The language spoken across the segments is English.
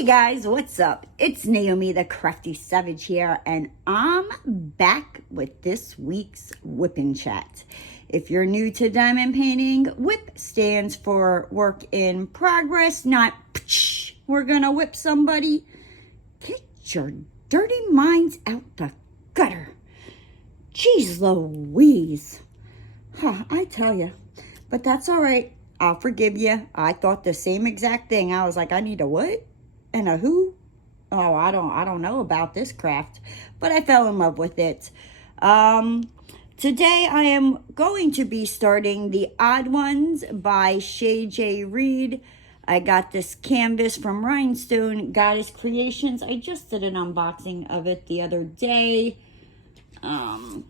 Hey guys, what's up? It's Naomi the Crafty Savage here, and I'm back with this week's Wip Chat. If you're new to diamond painting, WIP stands for work in progress, not psh, we're gonna whip somebody. Get your dirty minds out the gutter. Jeez Louise. Huh, I tell you. But that's all right. I'll forgive you. I thought the same exact thing. I was like, I need a what? And a who? Oh, I don't know about this craft. But I fell in love with it. Today I am going to be starting the Odd Ones by Shay J. Reed. I got this canvas from Rhinestone Goddess Creations. I just did an unboxing of it the other day. I'm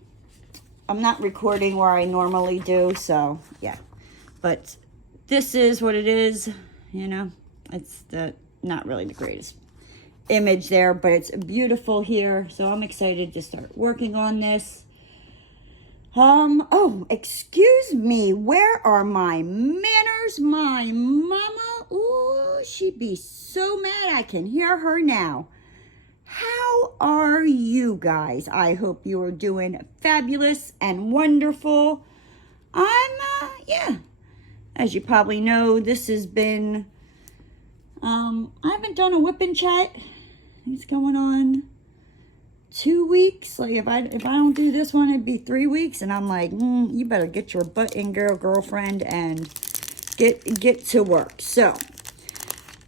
not recording where I normally do, so yeah. But this is what it is, you know. It's not really the greatest image there, but it's beautiful here. So I'm excited to start working on this. Oh, excuse me. Where are my manners? My mama? Ooh, she'd be so mad. I can hear her now. How are you guys? I hope you are doing fabulous and wonderful. Yeah. As you probably know, this has been, I haven't done a Wip Chat. It's going on 2 weeks. Like if I don't do this one, it'd be 3 weeks. And I'm like, you better get your butt in, girlfriend, and get to work. So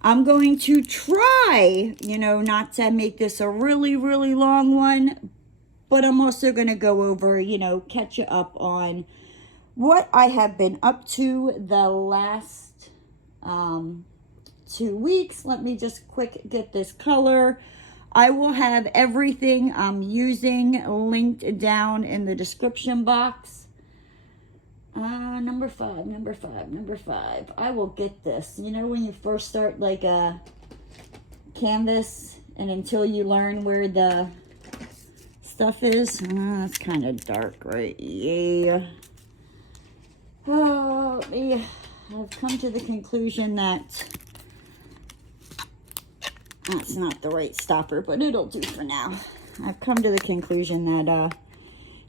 I'm going to try, you know, not to make this a really, really long one, but I'm also going to go over, you know, catch you up on what I have been up to the last 2 weeks. Let me just quick get this color. I will have everything I'm using linked down in the description box. Number five. I will get this. You know when you first start like a canvas and until you learn where the stuff is? It's kind of dark, right? Yeah. Oh, I've come to the conclusion that that's not the right stopper, but it'll do for now. I've come to the conclusion that,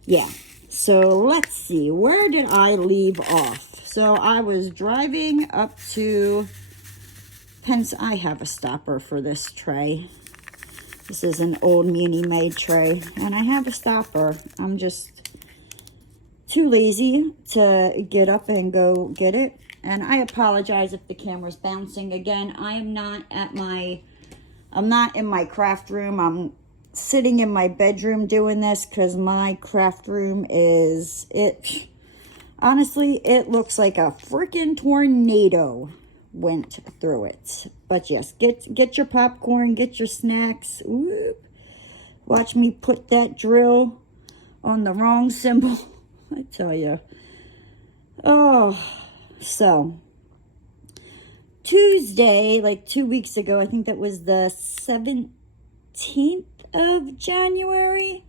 yeah. So let's see, where did I leave off? So I was driving up to I have a stopper for this tray. This is an old Munimade tray, and I have a stopper. I'm just too lazy to get up and go get it. And I apologize if the camera's bouncing again. I'm not in my craft room. I'm sitting in my bedroom doing this because my craft room honestly, it looks like a freaking tornado went through it. But yes, get your popcorn, get your snacks. Whoop. Watch me put that drill on the wrong symbol. I tell you. Oh, so Tuesday, like 2 weeks ago, I think that was the 17th of January,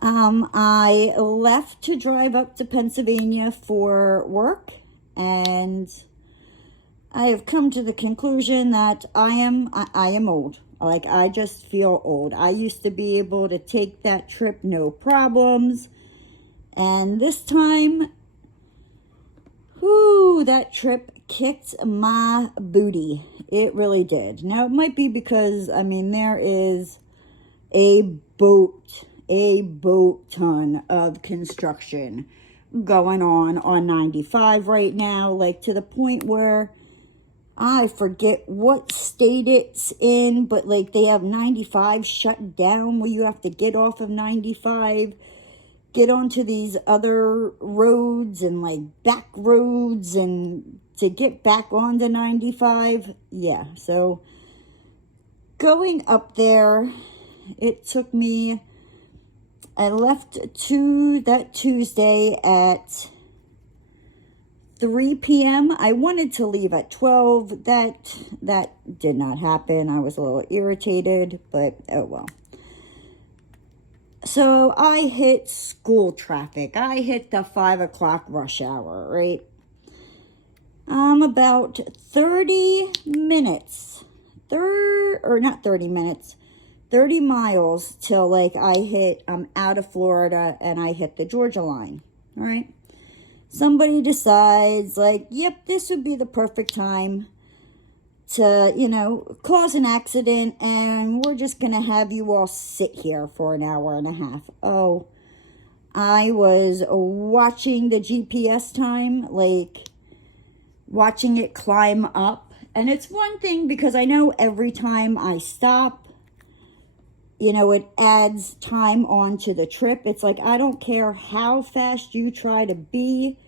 I left to drive up to Pennsylvania for work, and I have come to the conclusion that I am old. Like, I just feel old. I used to be able to take that trip no problems, and this time, whoo, that trip kicked my booty. It really did. Now, it might be because, I mean, there is a boat ton of construction going on 95 right now, like to the point where I forget what state it's in, but like they have 95 shut down where you have to get off of 95, get onto these other roads and like back roads and to get back onto 95. Yeah, so going up there, it took me, I left that Tuesday at 3 p.m. I wanted to leave at 12. That did not happen. I was a little irritated, but oh well. So I hit school traffic. I hit the 5 o'clock rush hour, right? I'm about 30 minutes not 30 minutes, 30 miles till like I'm out of Florida and I hit the Georgia line. All right. Somebody decides like, yep, this would be the perfect time to, you know, cause an accident, and we're just going to have you all sit here for an hour and a half. Oh, I was watching the GPS time, like watching it climb up. And it's one thing because I know every time I stop, you know, it adds time onto the trip. It's like, I don't care how fast you try to be.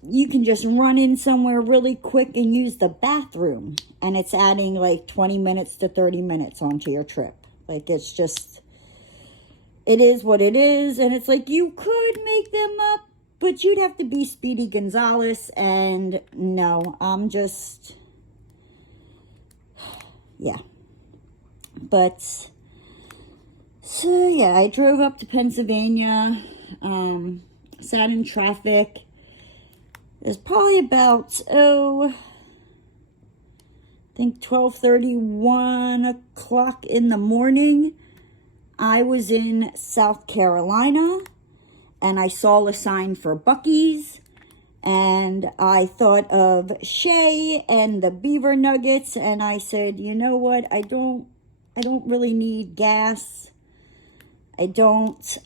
You can just run in somewhere really quick and use the bathroom, and it's adding like 20 minutes to 30 minutes onto your trip. Like, it's just, it is what it is. And it's like, you could make them up, but you'd have to be Speedy Gonzalez, and no, I'm just, yeah. But, so yeah, I drove up to Pennsylvania, sat in traffic. It was probably about, I think 12:30, 1 o'clock in the morning. I was in South Carolina, and I saw a sign for Buc-ee's, and I thought of Shay and the beaver nuggets, and I said, you know what, I don't really need gas. I don't,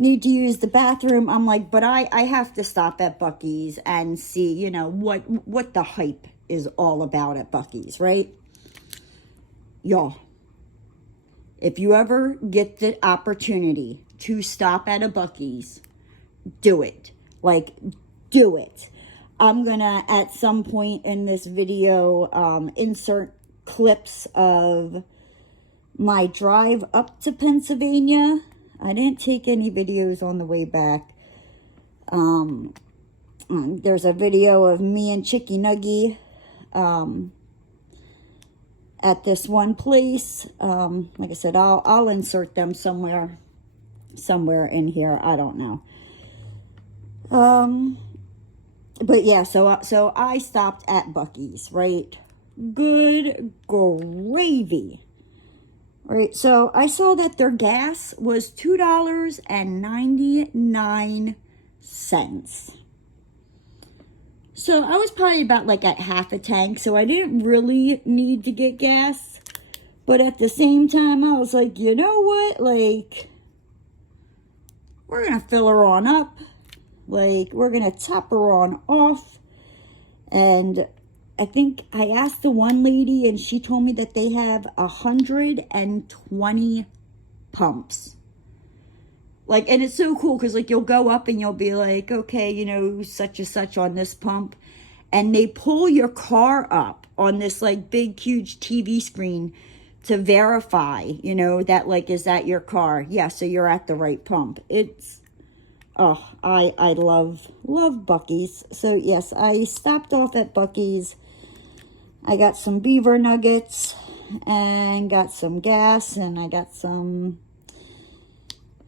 need to use the bathroom. I'm like, but I have to stop at Buc-ee's and see, you know, what the hype is all about at Buc-ee's, right? Y'all, if you ever get the opportunity to stop at a Buc-ee's, do it. Like, do it. I'm gonna, at some point in this video, insert clips of my drive up to Pennsylvania. I didn't take any videos on the way back. There's a video of me and Chicky Nuggy at this one place. Like I said, I'll insert them somewhere in here. I don't know. But yeah, so I stopped at Buc-ee's, right? Good gravy. Right, so I saw that their gas was $2.99. So I was probably about like at half a tank, so I didn't really need to get gas. But at the same time, I was like, you know what? Like, we're going to fill her on up. Like, we're going to top her on off. And I think I asked the one lady, and she told me that they have 120 pumps. Like, and it's so cool because, like, you'll go up and you'll be like, okay, you know, such and such on this pump. And they pull your car up on this, like, big, huge TV screen to verify, you know, that, like, is that your car? Yeah, so you're at the right pump. It's, oh, I love Buc-ee's. So, yes, I stopped off at Buc-ee's. I got some beaver nuggets and got some gas, and I got some,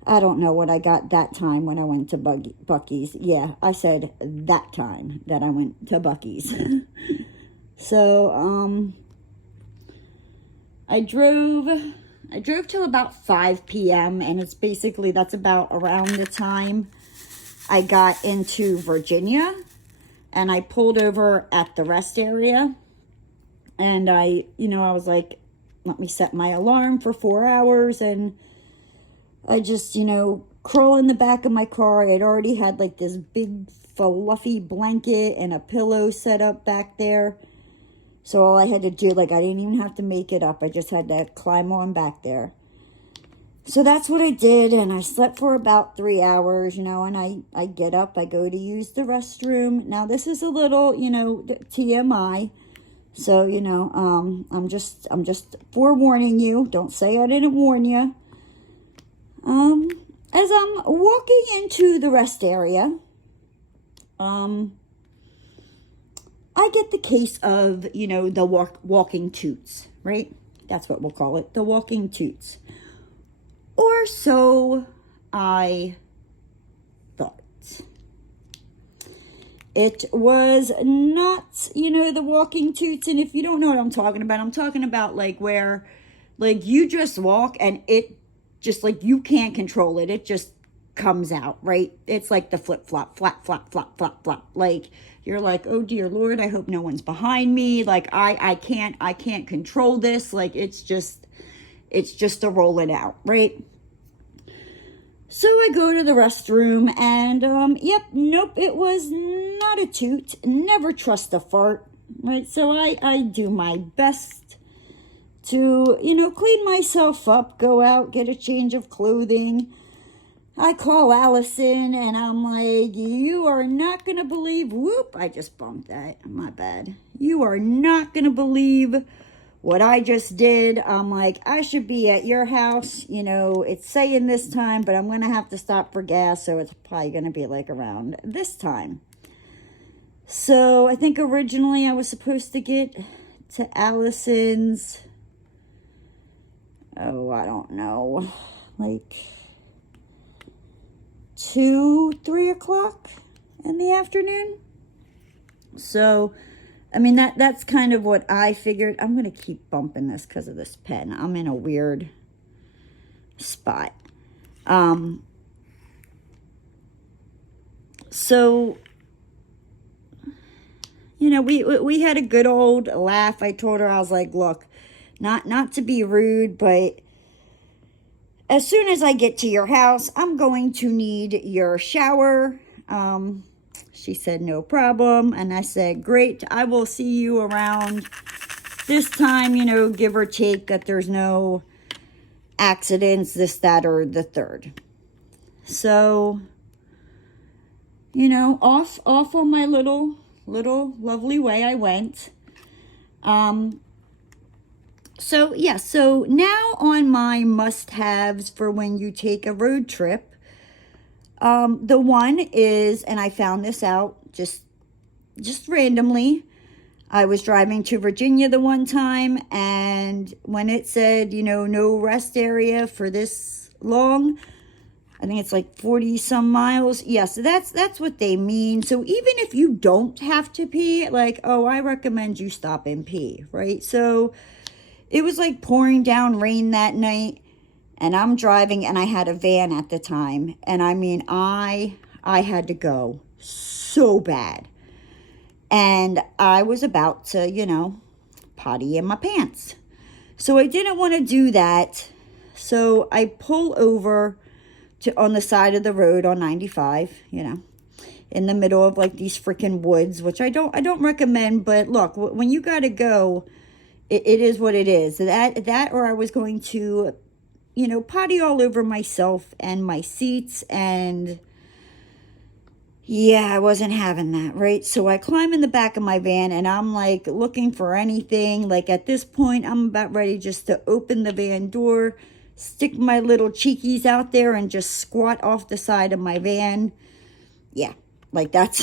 I don't know what I got that time when I went to Buc-ee's. Yeah, I said that time that I went to Buc-ee's. So, I drove till about 5 p.m. and it's basically, that's about around the time I got into Virginia, and I pulled over at the rest area. And I was like, let me set my alarm for 4 hours. And I just, crawl in the back of my car. I had already had like this big fluffy blanket and a pillow set up back there. So all I had to do, like, I didn't even have to make it up. I just had to climb on back there. So that's what I did. And I slept for about 3 hours, and I get up, I go to use the restroom. Now this is a little, TMI. So, I'm just forewarning you. Don't say I didn't warn you. As I'm walking into the rest area, I get the case of, the walking toots, right? That's what we'll call it, the walking toots. Or so I thought. It was not, you know, the walking toots. And if you don't know what I'm talking about like where, like you just walk and it just like you can't control it. It just comes out, right? It's like the flip-flop, flap, flap, flap, flap, flap. Like you're like, oh dear Lord, I hope no one's behind me. Like I can't control this. Like it's just a rolling out, right? So I go to the restroom and, yep, nope, it was not a toot. Never trust a fart, right? So I do my best to, you know, clean myself up, go out, get a change of clothing. I call Allison and I'm like, you are not going to believe, whoop, I just bumped that, my bad. You are not going to believe what I just did. I'm like, I should be at your house. You know, it's saying this time, but I'm going to have to stop for gas. So it's probably going to be like around this time. So I think originally I was supposed to get to Allison's, oh, I don't know, like 2, 3 o'clock in the afternoon. So I mean, that's kind of what I figured. I'm going to keep bumping this because of this pen. I'm in a weird spot. So, you know, we had a good old laugh. I told her, I was like, look, not to be rude, but as soon as I get to your house, I'm going to need your shower. She said, no problem. And I said, great, I will see you around this time, you know, give or take, that there's no accidents, this, that, or the third. So, you know, off on my little lovely way I went. So, yeah, so now on my must-haves for when you take a road trip. The one is, and I found this out just randomly. I was driving to Virginia the one time, and when it said, you know, no rest area for this long, I think it's like 40 some miles. Yeah, so that's what they mean. So even if you don't have to pee, like, oh, I recommend you stop and pee, right? So it was like pouring down rain that night. And I'm driving, and I had a van at the time. And I mean, I had to go so bad. And I was about to, you know, potty in my pants. So I didn't want to do that. So I pull over on the side of the road on 95, you know, in the middle of like these freaking woods, which I don't recommend. But look, when you got to go, it is what it is. That or I was going to, you know, potty all over myself and my seats, and yeah, I wasn't having that, right? So I climb in the back of my van, and I'm like looking for anything. Like at this point, I'm about ready just to open the van door, stick my little cheekies out there, and just squat off the side of my van. Yeah, like that's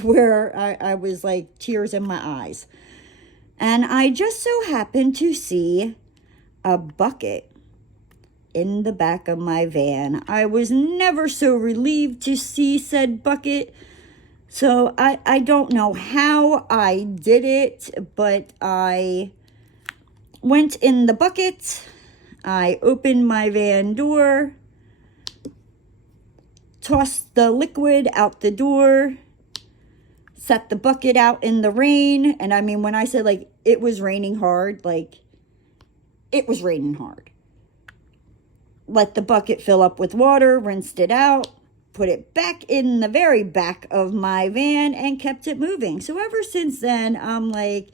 where I was like tears in my eyes. And I just so happened to see a bucket in the back of my van. I was never so relieved to see said bucket. So I don't know how I did it, but I went in the bucket. I opened my van door, tossed the liquid out the door, set the bucket out in the rain. And I mean, when I said like it was raining hard, like it was raining hard. Let the bucket fill up with water, rinsed it out, put it back in the very back of my van, and kept it moving. So ever since then, I'm like,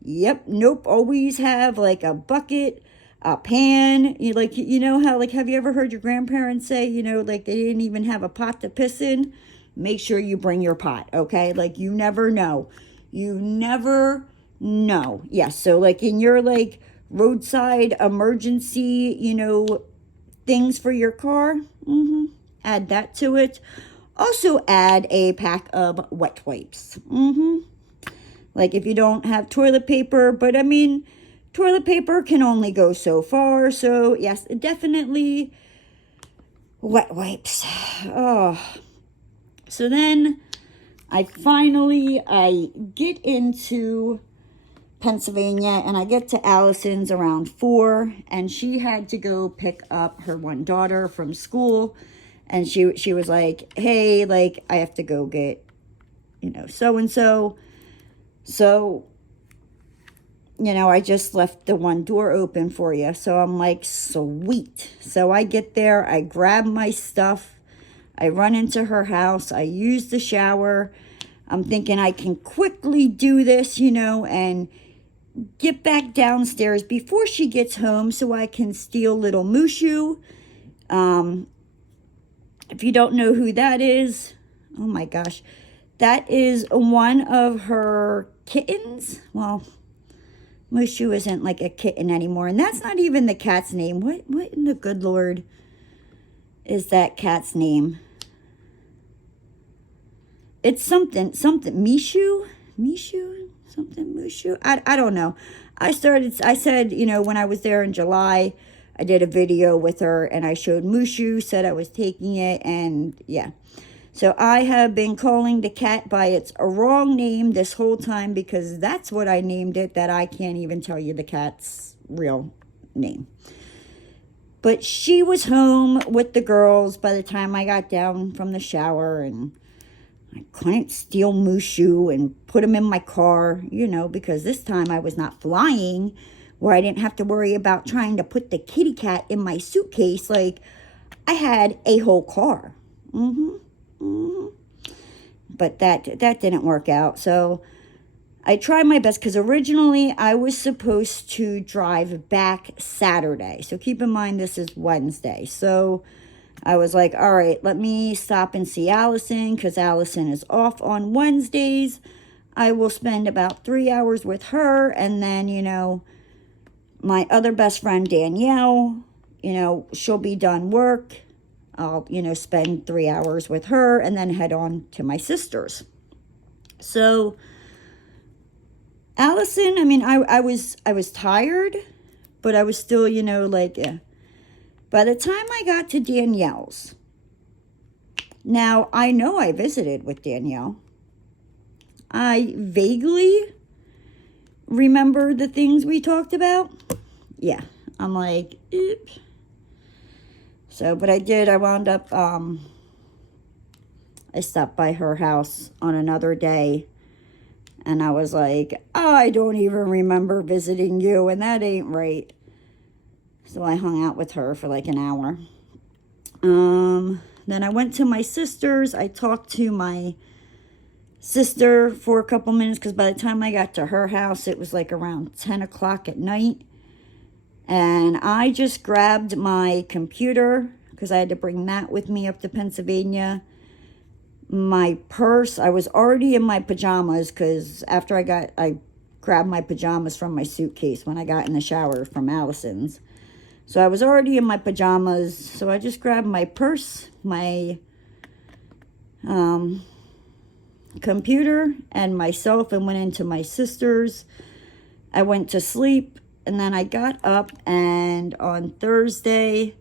yep, nope, always have like a bucket, a pan. You know how, like, have you ever heard your grandparents say, you know, like they didn't even have a pot to piss in? Make sure you bring your pot, okay? Like, you never know. You never know. Yes, yeah, so like in your like roadside emergency, you know, things for your car, add that to it. Also add a pack of wet wipes. Like if you don't have toilet paper, but I mean, toilet paper can only go so far. So yes, definitely wet wipes. Oh, so then I get into Pennsylvania, and I get to Allison's around 4, and she had to go pick up her one daughter from school, and she was like, hey, like, I have to go get, so-and-so. So, I just left the one door open for you. So I'm like, sweet. So I get there, I grab my stuff, I run into her house, I use the shower. I'm thinking I can quickly do this, and get back downstairs before she gets home so I can steal little Mushu. If you don't know who that is, oh my gosh, that is one of her kittens. Well, Mushu isn't like a kitten anymore, and that's not even the cat's name. What in the good Lord is that cat's name? It's something, Mishu, something Mushu. I don't know. I said, when I was there in July, I did a video with her, and I showed Mushu, said I was taking it, and yeah. So I have been calling the cat by its wrong name this whole time, because that's what I named it, that I can't even tell you the cat's real name. But she was home with the girls by the time I got down from the shower, and I couldn't steal Mushu and put him in my car, because this time I was not flying, where I didn't have to worry about trying to put the kitty cat in my suitcase. Like, I had a whole car. But that didn't work out. So I tried my best, because originally I was supposed to drive back Saturday. So keep in mind, this is Wednesday. So I was like, all right, let me stop and see Allison, because Allison is off on Wednesdays. I will spend about 3 hours with her, and then, my other best friend, Danielle, she'll be done work. I'll, spend 3 hours with her, and then head on to my sister's. So Allison, I mean, I was tired, but I was still, yeah. By the time I got to Danielle's, now I know I visited with Danielle. I vaguely remember the things we talked about. Yeah, I'm like, oop. So, but I wound up, I stopped by her house on another day, and I was like, I don't even remember visiting you, and that ain't right. So I hung out with her for like an hour. Then I went to my sister's. I talked to my sister for a couple minutes, because by the time I got to her house, it was like around 10 o'clock at night. And I just grabbed my computer, because I had to bring that with me up to Pennsylvania. My purse, I was already in my pajamas, because after I grabbed my pajamas from my suitcase when I got in the shower from Allison's. So I was already in my pajamas, so I just grabbed my purse, my computer, and myself, and went into my sister's. I went to sleep, and then I got up, and on Thursday,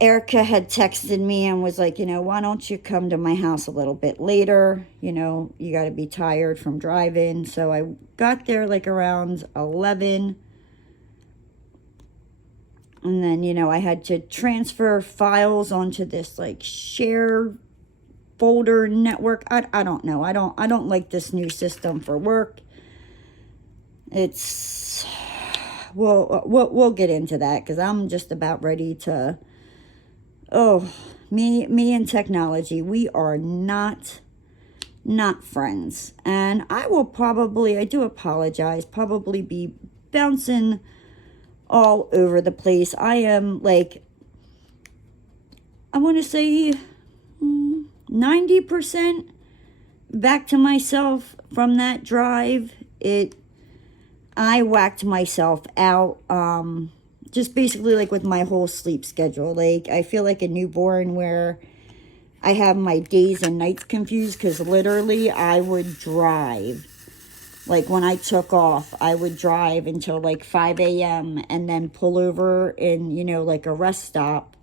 Erica had texted me and was like, why don't you come to my house a little bit later? You got to be tired from driving. So I got there like around 11. And then, I had to transfer files onto this like share folder network. I don't know. I don't like this new system for work. It's, we'll get into that, because I'm just about ready to, me and technology, we are not friends. And I do apologize, probably be bouncing all over the place. I am like, I want to say 90% back to myself from that drive. I whacked myself out, just basically like with my whole sleep schedule. Like, I feel like a newborn, where I have my days and nights confused, because literally I would drive. Like, when I took off, I would drive until like 5 a.m. and then pull over in, like a rest stop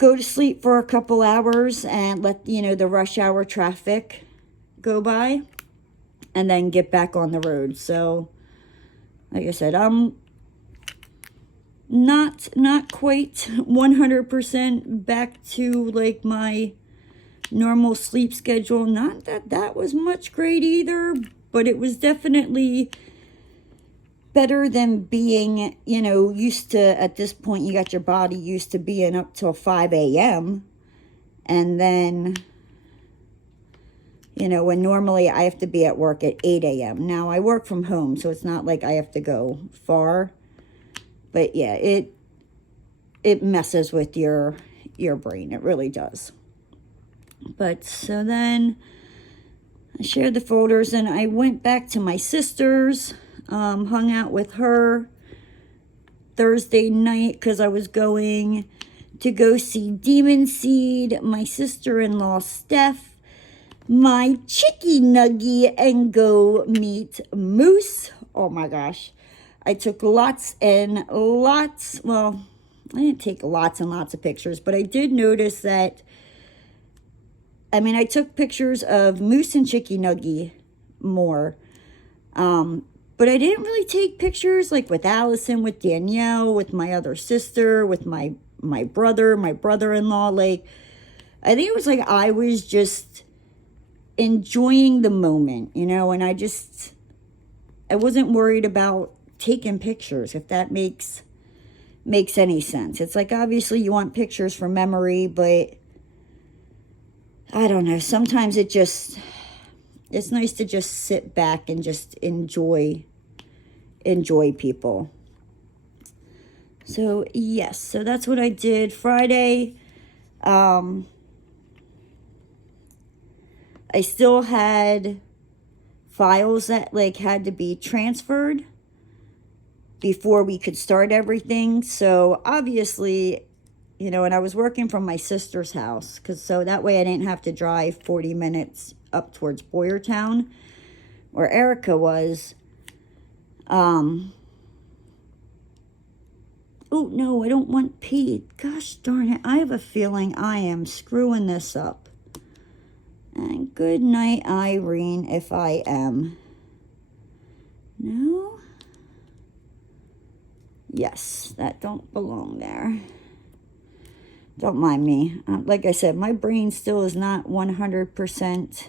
go to sleep for a couple hours and let, you know, the rush hour traffic go by, and then get back on the road. So, like I said, I'm not quite 100% back to, like, my normal sleep schedule. Not that that was much great either, but it was definitely better than being, you know, used to, at this point, you got your body used to being up till 5 a.m. And then, you know, when normally I have to be at work at 8 a.m. Now, I work from home, so it's not like I have to go far. But yeah, it messes with your brain. It really does. But so then I shared the folders and I went back to my sister's, hung out with her Thursday night because I was going to go see Demon Seed, my sister-in-law Steph, my Chicky Nuggy, and go meet Moose. Oh my gosh. I took lots and lots, well, I didn't take lots and lots of pictures, but I did notice that, I mean, I took pictures of Moose and Chicky Nuggy more, but I didn't really take pictures like with Allison, with Danielle, with my other sister, with my brother, my brother-in-law. Like, I think it was like I was just enjoying the moment, you know, and I wasn't worried about taking pictures, if that makes any sense. It's like, obviously you want pictures for memory, but I don't know, sometimes it's nice to just sit back and just enjoy people. So yes, so that's what I did Friday. I still had files that like had to be transferred before we could start everything. So obviously, you know, and I was working from my sister's house, so that way I didn't have to drive 40 minutes up towards Boyertown, where Erica was. Oh no, I don't want Pete. Gosh darn it, I have a feeling I am screwing this up. And good night, Irene, if I am. No? Yes, that don't belong there. Don't mind me. Like I said, my brain still is not 100%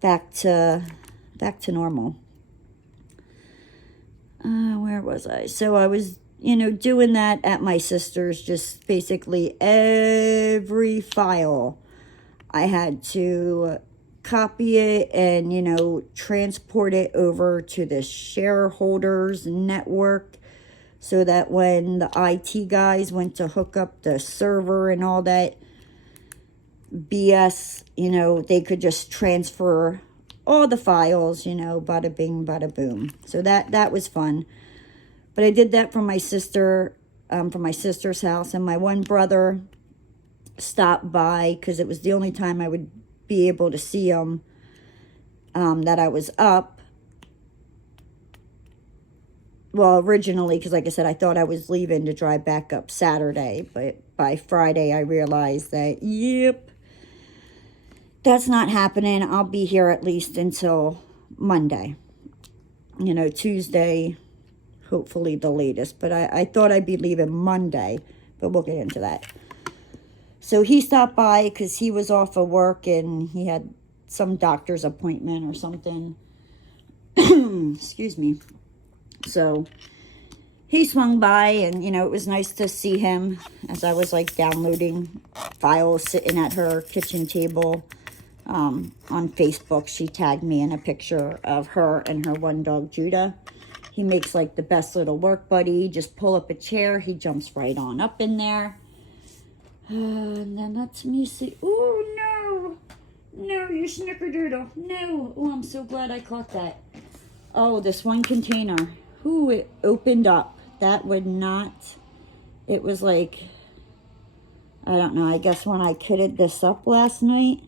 back to normal. Where was I? So I was, you know, doing that at my sister's, just basically every file I had to copy it and, you know, transport it over to the shareholders network, so that when the IT guys went to hook up the server and all that BS, you know, they could just transfer all the files, you know, bada bing, bada boom. So that was fun. But I did that from my sister, from my sister's house, and my one brother stopped by because it was the only time I would be able to see him, that I was up. Well, originally, because like I said, I thought I was leaving to drive back up Saturday, but by Friday I realized that, yep, that's not happening. I'll be here at least until Monday. You know, Tuesday, hopefully the latest. But I thought I'd be leaving Monday, but we'll get into that. So he stopped by because he was off of work and he had some doctor's appointment or something. Excuse me. So he swung by and, you know, it was nice to see him as I was like downloading files, sitting at her kitchen table. On Facebook, she tagged me in a picture of her and her one dog, Judah. He makes like the best little work buddy. Just pull up a chair, he jumps right on up in there. And then let me see. Oh, no. No, you snickerdoodle. No. Oh, I'm so glad I caught that. Oh, this one container. Ooh, it opened up. That would not. It was like, I don't know. I guess when I kitted this up last night,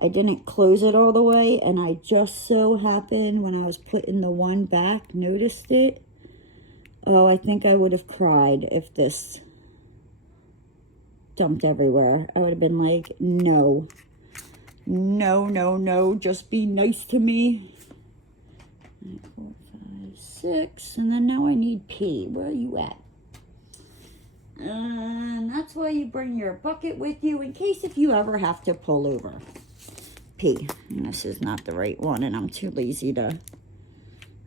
I didn't close it all the way. And I just so happened, when I was putting the one back, noticed it. Oh, I think I would have cried if this dumped everywhere. I would have been like, no. No, no, no. Just be nice to me. 4, 5, 6. And then now I need P. Where are you at? And that's why you bring your bucket with you in case if you ever have to pull over. P. And this is not the right one, and I'm too lazy to...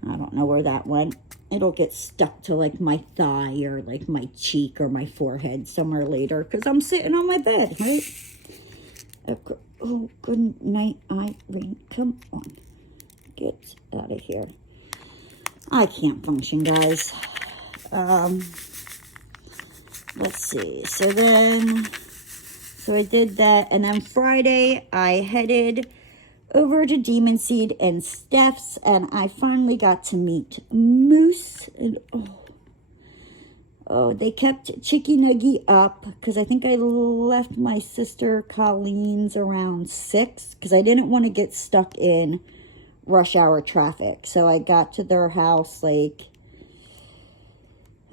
I don't know where that went. It'll get stuck to like my thigh or like my cheek or my forehead somewhere later because I'm sitting on my bed, right? Oh, good night, Irene. Come on. Get out of here. I can't function, guys. Let's see. So I did that. And then Friday, I headed over to Demon Seed and Steph's, and I finally got to meet Moose. And oh, they kept Chicky Nuggy up because I think I left my sister Colleen's around 6 because I didn't want to get stuck in rush hour traffic. So I got to their house like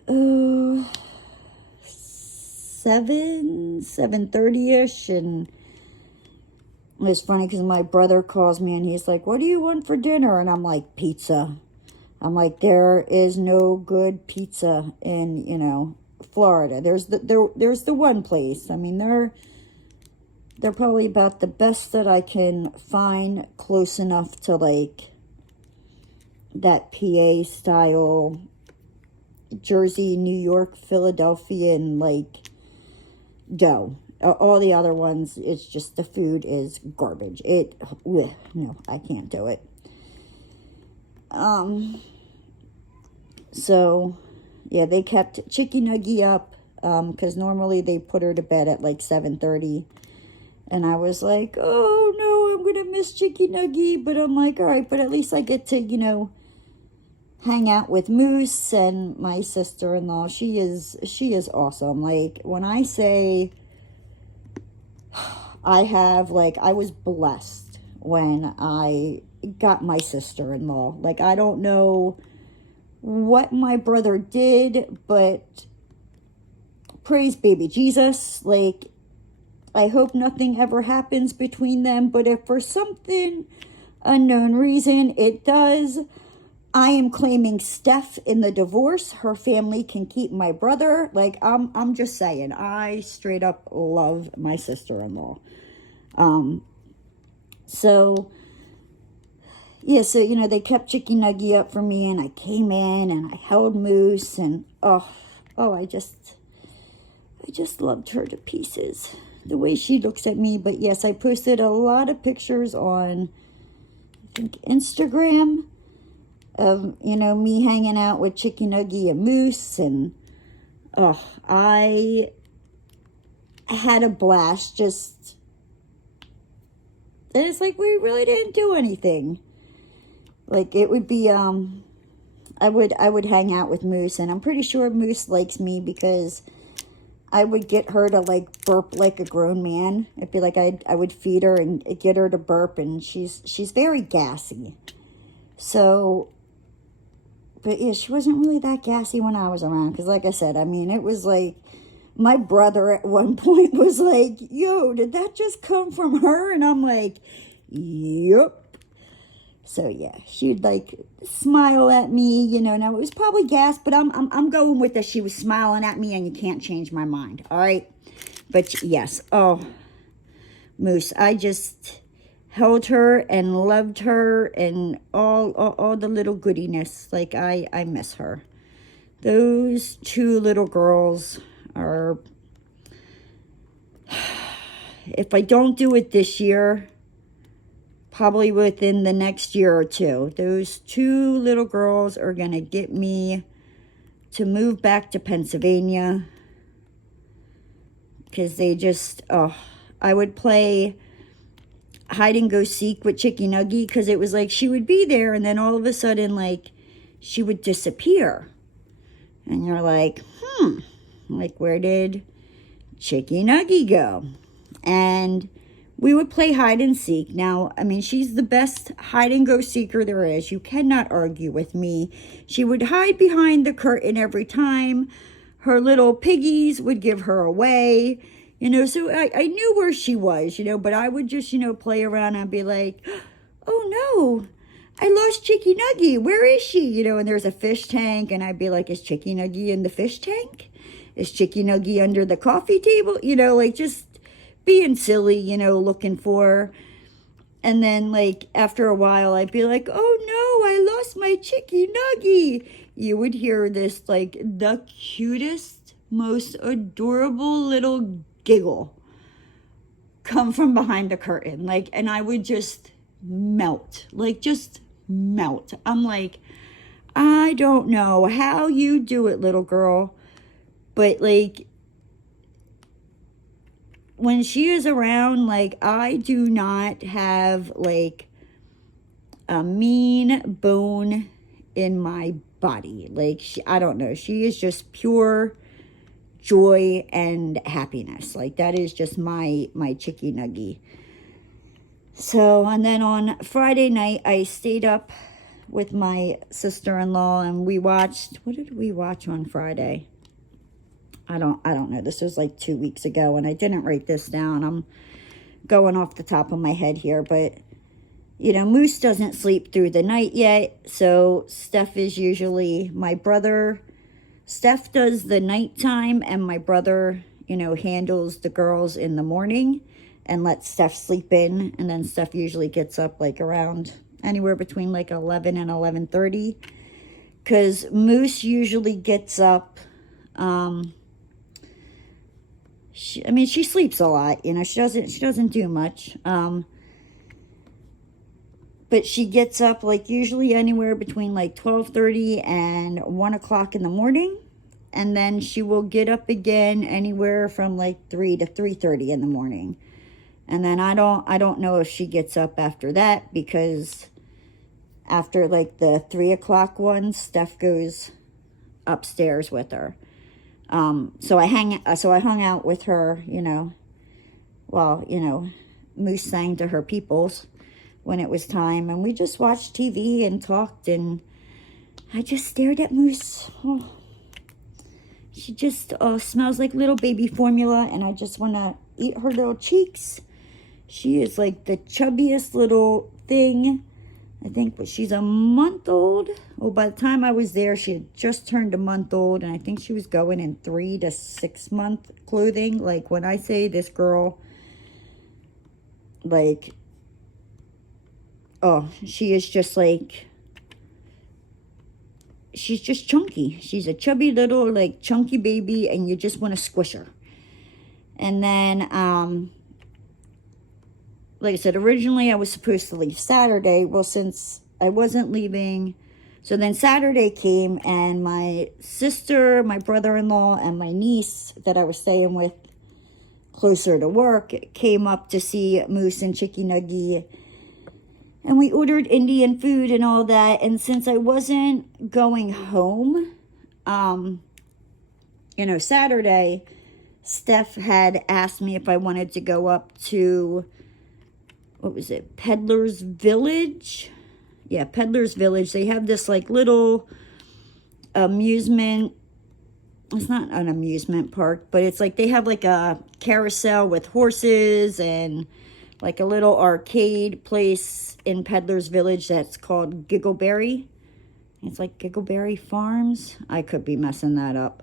7:30ish, and it was funny because my brother calls me and he's like, what do you want for dinner? And I'm like, pizza. I'm like, there is no good pizza in, you know, Florida. There's the one place. I mean, they're probably about the best that I can find close enough to like that PA style Jersey, New York, Philadelphian like dough. All the other ones, it's just the food is garbage. No, I can't do it. So, yeah, they kept Chicky Nuggy up, because normally they put her to bed at like 7:30. And I was like, oh no, I'm going to miss Chicky Nuggy. But I'm like, all right, but at least I get to, you know, hang out with Moose and my sister-in-law. She is awesome. Like, when I say... I was blessed when I got my sister-in-law. Like, I don't know what my brother did, but praise baby Jesus. Like, I hope nothing ever happens between them, but if for something unknown reason it does, I am claiming Steph in the divorce. Her family can keep my brother. Like, I'm just saying, I straight up love my sister-in-law. So, yeah, so, you know, they kept Chicky Nuggy up for me, and I came in, and I held Moose, and, I just loved her to pieces, the way she looks at me. But, yes, I posted a lot of pictures on, I think, Instagram of, you know, me hanging out with Chicky Nuggy and Moose, and, I had a blast. And it's like, we really didn't do anything. Like, it would be, I would hang out with Moose, and I'm pretty sure Moose likes me because I would get her to, like, burp like a grown man. It'd be like I would feed her and get her to burp, and she's very gassy. So, but yeah, she wasn't really that gassy when I was around, because like I said, I mean, it was like, my brother at one point was like, yo, did that just come from her? And I'm like, yup. So yeah, she'd like smile at me, you know. Now it was probably gas, but I'm going with that. She was smiling at me, and you can't change my mind. All right. But yes, Moose, I just held her and loved her and all the little goodiness. Like, I miss her. Those two little girls are, if I don't do it this year, probably within the next year or two, those two little girls are going to get me to move back to Pennsylvania, because they just, I would play hide and go seek with Chicky Nuggy, because it was like she would be there, and then all of a sudden, like, she would disappear. And you're like, like, where did Chicky Nuggy go? And we would play hide and seek. Now, I mean, she's the best hide and go seeker there is. You cannot argue with me. She would hide behind the curtain every time. Her little piggies would give her away. You know, so I knew where she was, you know, but I would just, you know, play around and be like, oh no, I lost Chicky Nuggy. Where is she? You know, and there's a fish tank, and I'd be like, is Chicky Nuggy in the fish tank? Is Chicky Nuggy under the coffee table? You know, like just being silly, you know, looking for her. And then, like, after a while, I'd be like, oh no, I lost my Chicky Nuggy. You would hear this, like, the cutest, most adorable little giggle come from behind the curtain. Like, and I would just melt, like, just melt. I'm like, I don't know how you do it, little girl. But, like, when she is around, like, I do not have, like, a mean bone in my body. Like, I don't know. She is just pure joy and happiness. Like, that is just my Chicky Nuggy. So, and then on Friday night, I stayed up with my sister-in-law, and we watched, what did we watch on Friday? I don't know. This was like 2 weeks ago, and I didn't write this down. I'm going off the top of my head here, but, you know, Moose doesn't sleep through the night yet, so Steph is usually, Steph does the nighttime, and my brother, you know, handles the girls in the morning and lets Steph sleep in, and then Steph usually gets up like around anywhere between like 11 and 11:30, because Moose usually gets up, she sleeps a lot, you know, she doesn't do much, but she gets up like usually anywhere between like 12:30 and 1 o'clock in the morning, and then she will get up again anywhere from like 3 to 3:30 in the morning, and then I don't know if she gets up after that, because after like the 3 o'clock one, Steph goes upstairs with her. So I hung out with her, you know, while, you know, Moose sang to her peoples when it was time, and we just watched TV and talked, and I just stared at Moose. Oh, she just smells like little baby formula, and I just want to eat her little cheeks. She is like the chubbiest little thing. I think, but she's a month old. Well, by the time I was there, she had just turned a month old, and I think she was going in 3 to 6 month clothing. Like, when I say this girl, like, oh, she is just like, she's just chunky. She's a chubby little, like, chunky baby, and you just want to squish her. And then, like I said, originally I was supposed to leave Saturday. Well, since I wasn't leaving, so then Saturday came, and my sister, my brother-in-law, and my niece that I was staying with closer to work came up to see Moose and Chicky Nuggy, and we ordered Indian food and all that. And since I wasn't going home, you know, Saturday, Steph had asked me if I wanted to go up to, what was it, Peddler's Village? Yeah, Peddler's Village. They have this like little amusement, it's not an amusement park, but it's like they have like a carousel with horses and like a little arcade place in Peddler's Village that's called Giggleberry. It's like Giggleberry Farms. I could be messing that up.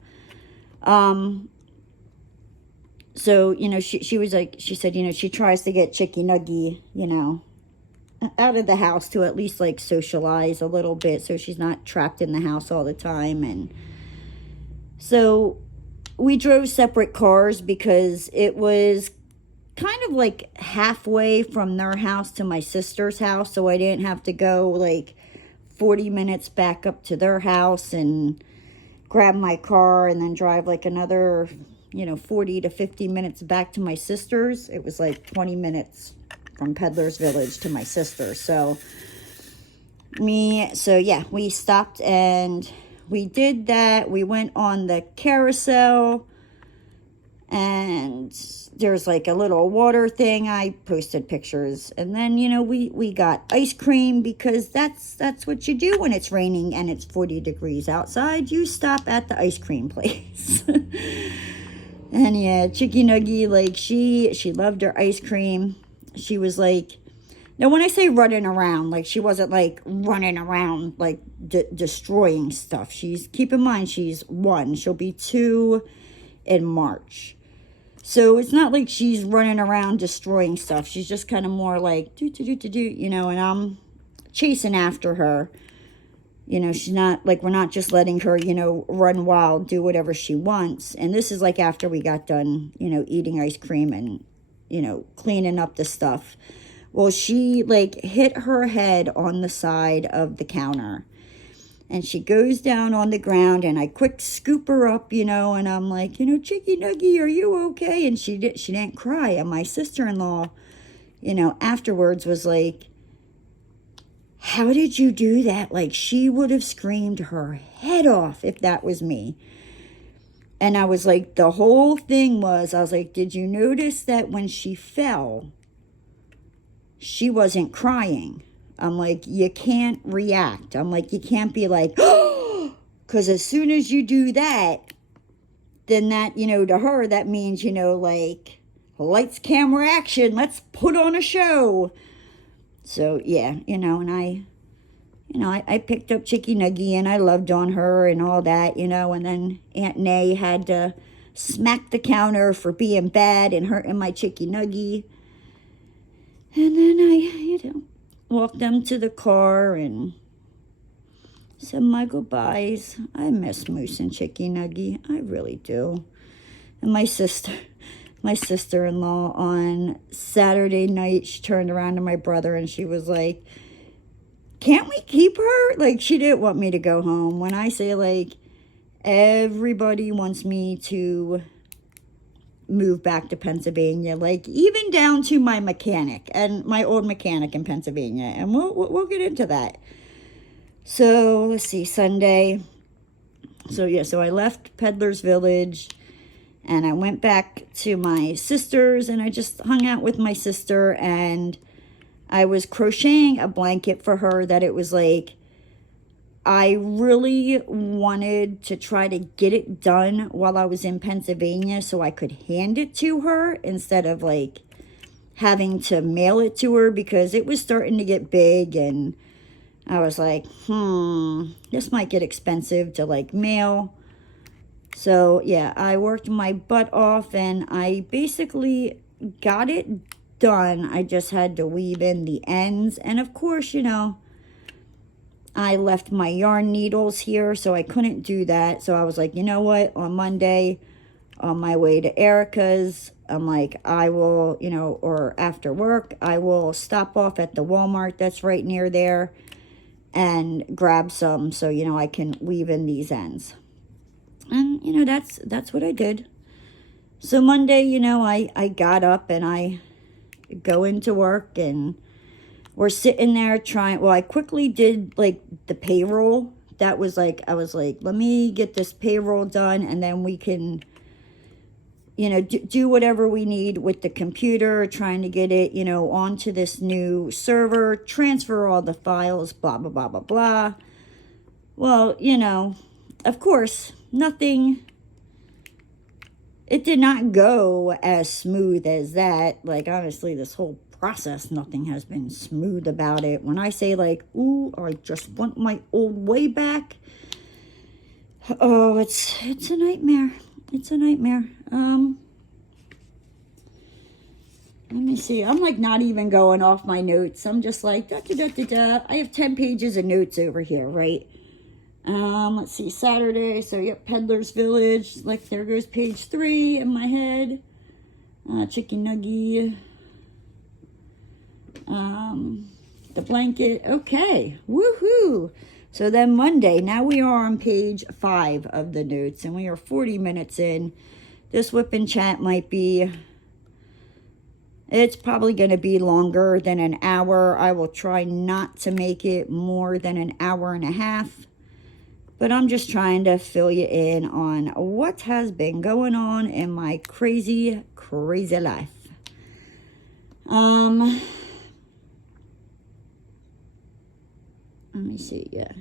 So, you know, she was like, she said, you know, she tries to get Chicky Nuggy, you know, out of the house to at least like socialize a little bit, so she's not trapped in the house all the time. And so we drove separate cars because it was kind of like halfway from their house to my sister's house, so I didn't have to go like 40 minutes back up to their house and grab my car and then drive like another, you know, 40 to 50 minutes back to my sister's. It was like 20 minutes from Peddler's Village to my sister. So yeah, we stopped and we did that. We went on the carousel, and there's like a little water thing. I posted pictures. And then, you know, we got ice cream, because that's what you do when it's raining and it's 40 degrees outside. You stop at the ice cream place. And yeah, Chicky Nuggy, like, she loved her ice cream. She was like, now when I say running around, like, she wasn't like running around, like, destroying stuff. Keep in mind, she's 1. She'll be 2 in March. So it's not like she's running around destroying stuff. She's just kind of more like, you know, and I'm chasing after her. You know, she's not, like, we're not just letting her, you know, run wild, do whatever she wants. And this is, like, after we got done, you know, eating ice cream and, you know, cleaning up the stuff. Well, she, like, hit her head on the side of the counter. And she goes down on the ground, and I quick scoop her up, you know, and I'm like, you know, Chicky Nuggy, are you okay? And she didn't cry. And my sister-in-law, you know, afterwards was like, how did you do that? Like, she would have screamed her head off if that was me. And I was like, the whole thing was, I was like, did you notice that when she fell, she wasn't crying? I'm like, you can't react. I'm like, you can't be like, oh, because as soon as you do that, then that, you know, to her, that means, you know, like, lights, camera, action, let's put on a show. So, yeah, you know, and I picked up Chicky Nuggy and I loved on her and all that, you know, and then Aunt Nay had to smack the counter for being bad and hurting my Chicky Nuggy. And then I, you know, walked them to the car and said my goodbyes. I miss Moose and Chicky Nuggy. I really do. And my sister-in-law on Saturday night, she turned around to my brother and she was like, can't we keep her? Like, she didn't want me to go home. When I say, like, everybody wants me to move back to Pennsylvania, like, even down to my mechanic and my old mechanic in Pennsylvania. And we'll get into that. So, let's see, Sunday. So, yeah, so I left Peddler's Village and I went back to my sister's and I just hung out with my sister and I was crocheting a blanket for her that it was like, I really wanted to try to get it done while I was in Pennsylvania so I could hand it to her instead of like having to mail it to her because it was starting to get big and I was like, this might get expensive to like mail. So yeah, I worked my butt off and I basically got it done. I just had to weave in the ends. And of course, you know, I left my yarn needles here, so I couldn't do that. So I was like, you know what? On Monday, on my way to Erica's, I'm like, I will, you know, or after work, I will stop off at the Walmart that's right near there and grab some so, you know, I can weave in these ends. And, you know, that's what I did. So Monday, you know, I got up and I go into work and we're sitting there trying, well, I quickly did like the payroll. That was like, I was like, let me get this payroll done and then we can, you know, do whatever we need with the computer, trying to get it, you know, onto this new server, transfer all the files, blah, blah, blah, blah, blah. Well, you know, of course, nothing, it did not go as smooth as that. Like, honestly, this whole process, nothing has been smooth about it. When I say like, ooh, I just want my old way back, oh, it's a nightmare. It's a nightmare. Let me see. I'm like not even going off my notes. I'm just like, da, da, da, da, da. I have 10 pages of notes over here, right? Let's see, Saturday. So, yep, Peddler's Village. Like, there goes page 3 in my head. Chicken Nuggy. The blanket. Okay. Woohoo. So then Monday, now we are on page 5 of the notes, and we are 40 minutes in. This Wip Chat might be, it's probably going to be longer than an hour. I will try not to make it more than an hour and a half. But I'm just trying to fill you in on what has been going on in my crazy, crazy life. Let me see, yeah.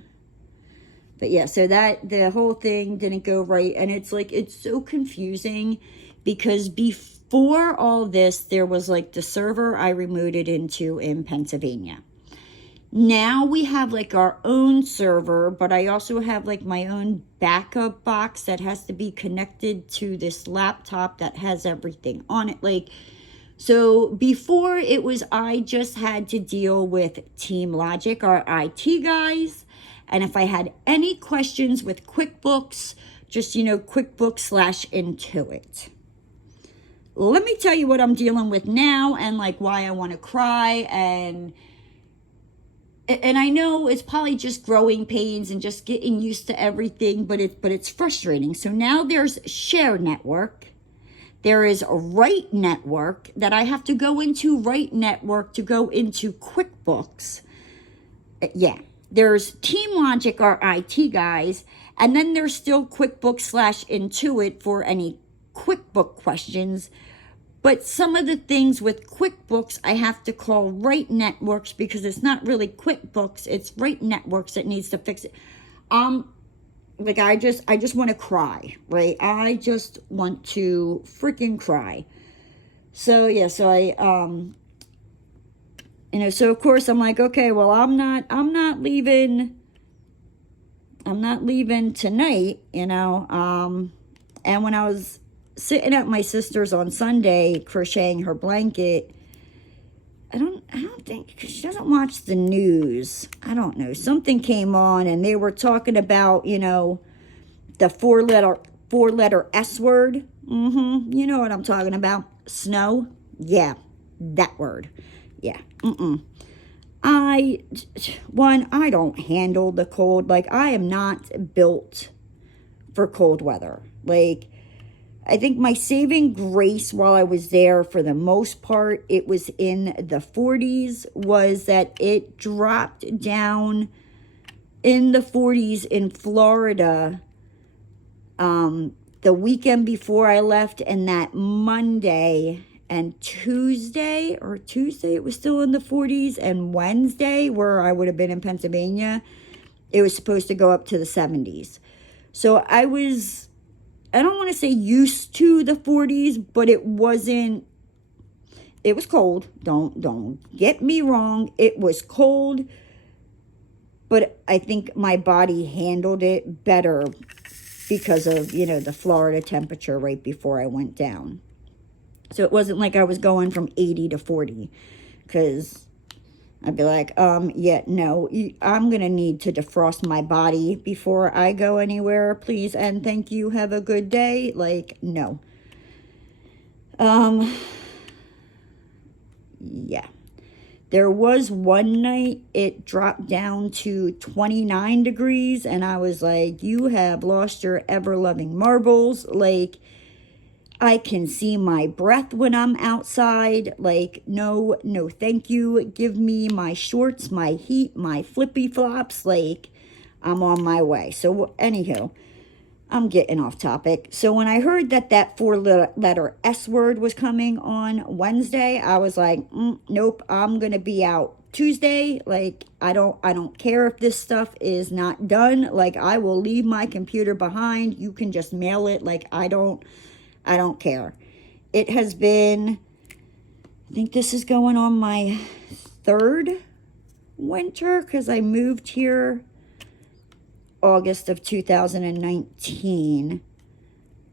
But yeah, so that the whole thing didn't go right. And it's like, it's so confusing because before all this, there was like the server I removed it into in Pennsylvania. Now we have like our own server, but I also have like my own backup box that has to be connected to this laptop that has everything on it. Like, so before it was, I just had to deal with Team Logic, our IT guys. And if I had any questions with QuickBooks, just, QuickBooks/Intuit. Let me tell you what I'm dealing with now and like why I want to cry. And I know it's probably just growing pains and just getting used to everything, but it's frustrating. So now there's Share Network. There is a Right Network that I have to go into Right Network to go into QuickBooks. Yeah. There's Team Logic, our IT guys, and then there's still QuickBooks/Intuit for any QuickBook questions. But some of the things with QuickBooks, I have to call Right Networks because it's not really QuickBooks, it's Right Networks that needs to fix it. Like I just want to cry, right? I just want to freaking cry. So yeah, so I so of course I'm like, okay, well I'm not leaving tonight, and when I was sitting at my sister's on Sunday crocheting her blanket, I don't think, because she doesn't watch the news. I don't know. Something came on and they were talking about, the four letter S word. You know what I'm talking about. Snow. Yeah. That word. Yeah. I don't handle the cold. Like, I am not built for cold weather. Like, I think my saving grace while I was there, for the most part, it was in the 40s, was that it dropped down in the 40s in Florida the weekend before I left, and that Monday and Tuesday it was still in the 40s, and Wednesday, where I would have been in Pennsylvania, it was supposed to go up to the 70s. So I don't want to say used to the 40s, but it was cold. Don't get me wrong. It was cold, but I think my body handled it better because of, the Florida temperature right before I went down. So it wasn't like I was going from 80 to 40, because I'd be like, yeah, no, I'm going to need to defrost my body before I go anywhere, please, and thank you, have a good day. Like, no. Yeah. There was one night it dropped down to 29 degrees, and I was like, you have lost your ever-loving marbles. Like, I can see my breath when I'm outside. Like, no, thank you. Give me my shorts, my heat, my flippy flops. Like, I'm on my way. So, anywho, I'm getting off topic. So, when I heard that four-letter S word was coming on Wednesday, I was like, nope, I'm going to be out Tuesday. Like, I don't care if this stuff is not done. Like, I will leave my computer behind. You can just mail it. Like, I don't care. It has been, I think this is going on my third winter, because I moved here August of 2019.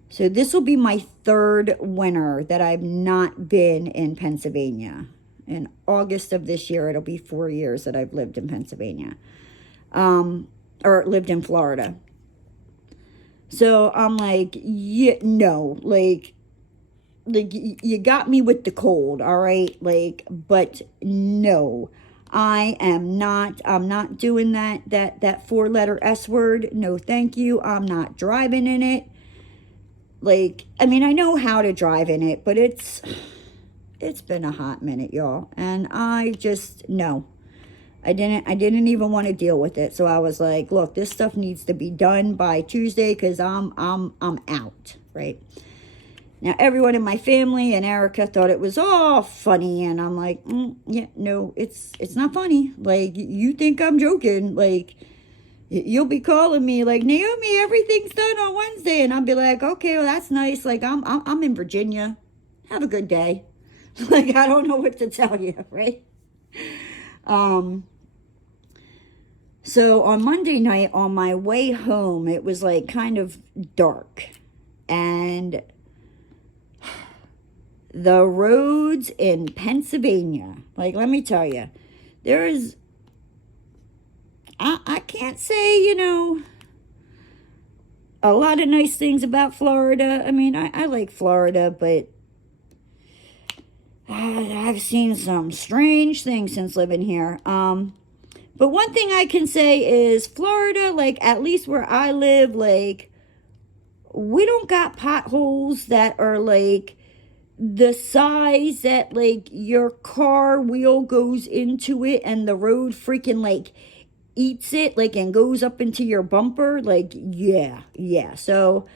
So this will be my third winter that I've not been in Pennsylvania. In August of this year, it'll be 4 years that I've lived in Pennsylvania. Or lived in Florida. So I'm like, yeah, no, like you got me with the cold, all right? Like, but no, I'm not doing that four-letter S word. No, thank you. I'm not driving in it. Like, I mean, I know how to drive in it, but it's been a hot minute, y'all. And I just, no. I didn't even want to deal with it. So I was like, look, this stuff needs to be done by Tuesday, because I'm out, right? Now, everyone in my family and Erica thought it was all funny, and I'm like, yeah, no, it's not funny. Like, you think I'm joking. Like, You'll be calling me like, Naomi, everything's done on Wednesday. And I'll be like, okay, well, that's nice. Like, I'm in Virginia. Have a good day. Like, I don't know what to tell you, right? So on Monday night, on my way home, it was like kind of dark. And the roads in Pennsylvania, like, let me tell you, there is, I can't say, a lot of nice things about Florida. I mean, I like Florida, but I've seen some strange things since living here. But one thing I can say is Florida, like, at least where I live, like, we don't got potholes that are, like, the size that, like, your car wheel goes into it and the road freaking, like, eats it, like, and goes up into your bumper. Like, yeah. So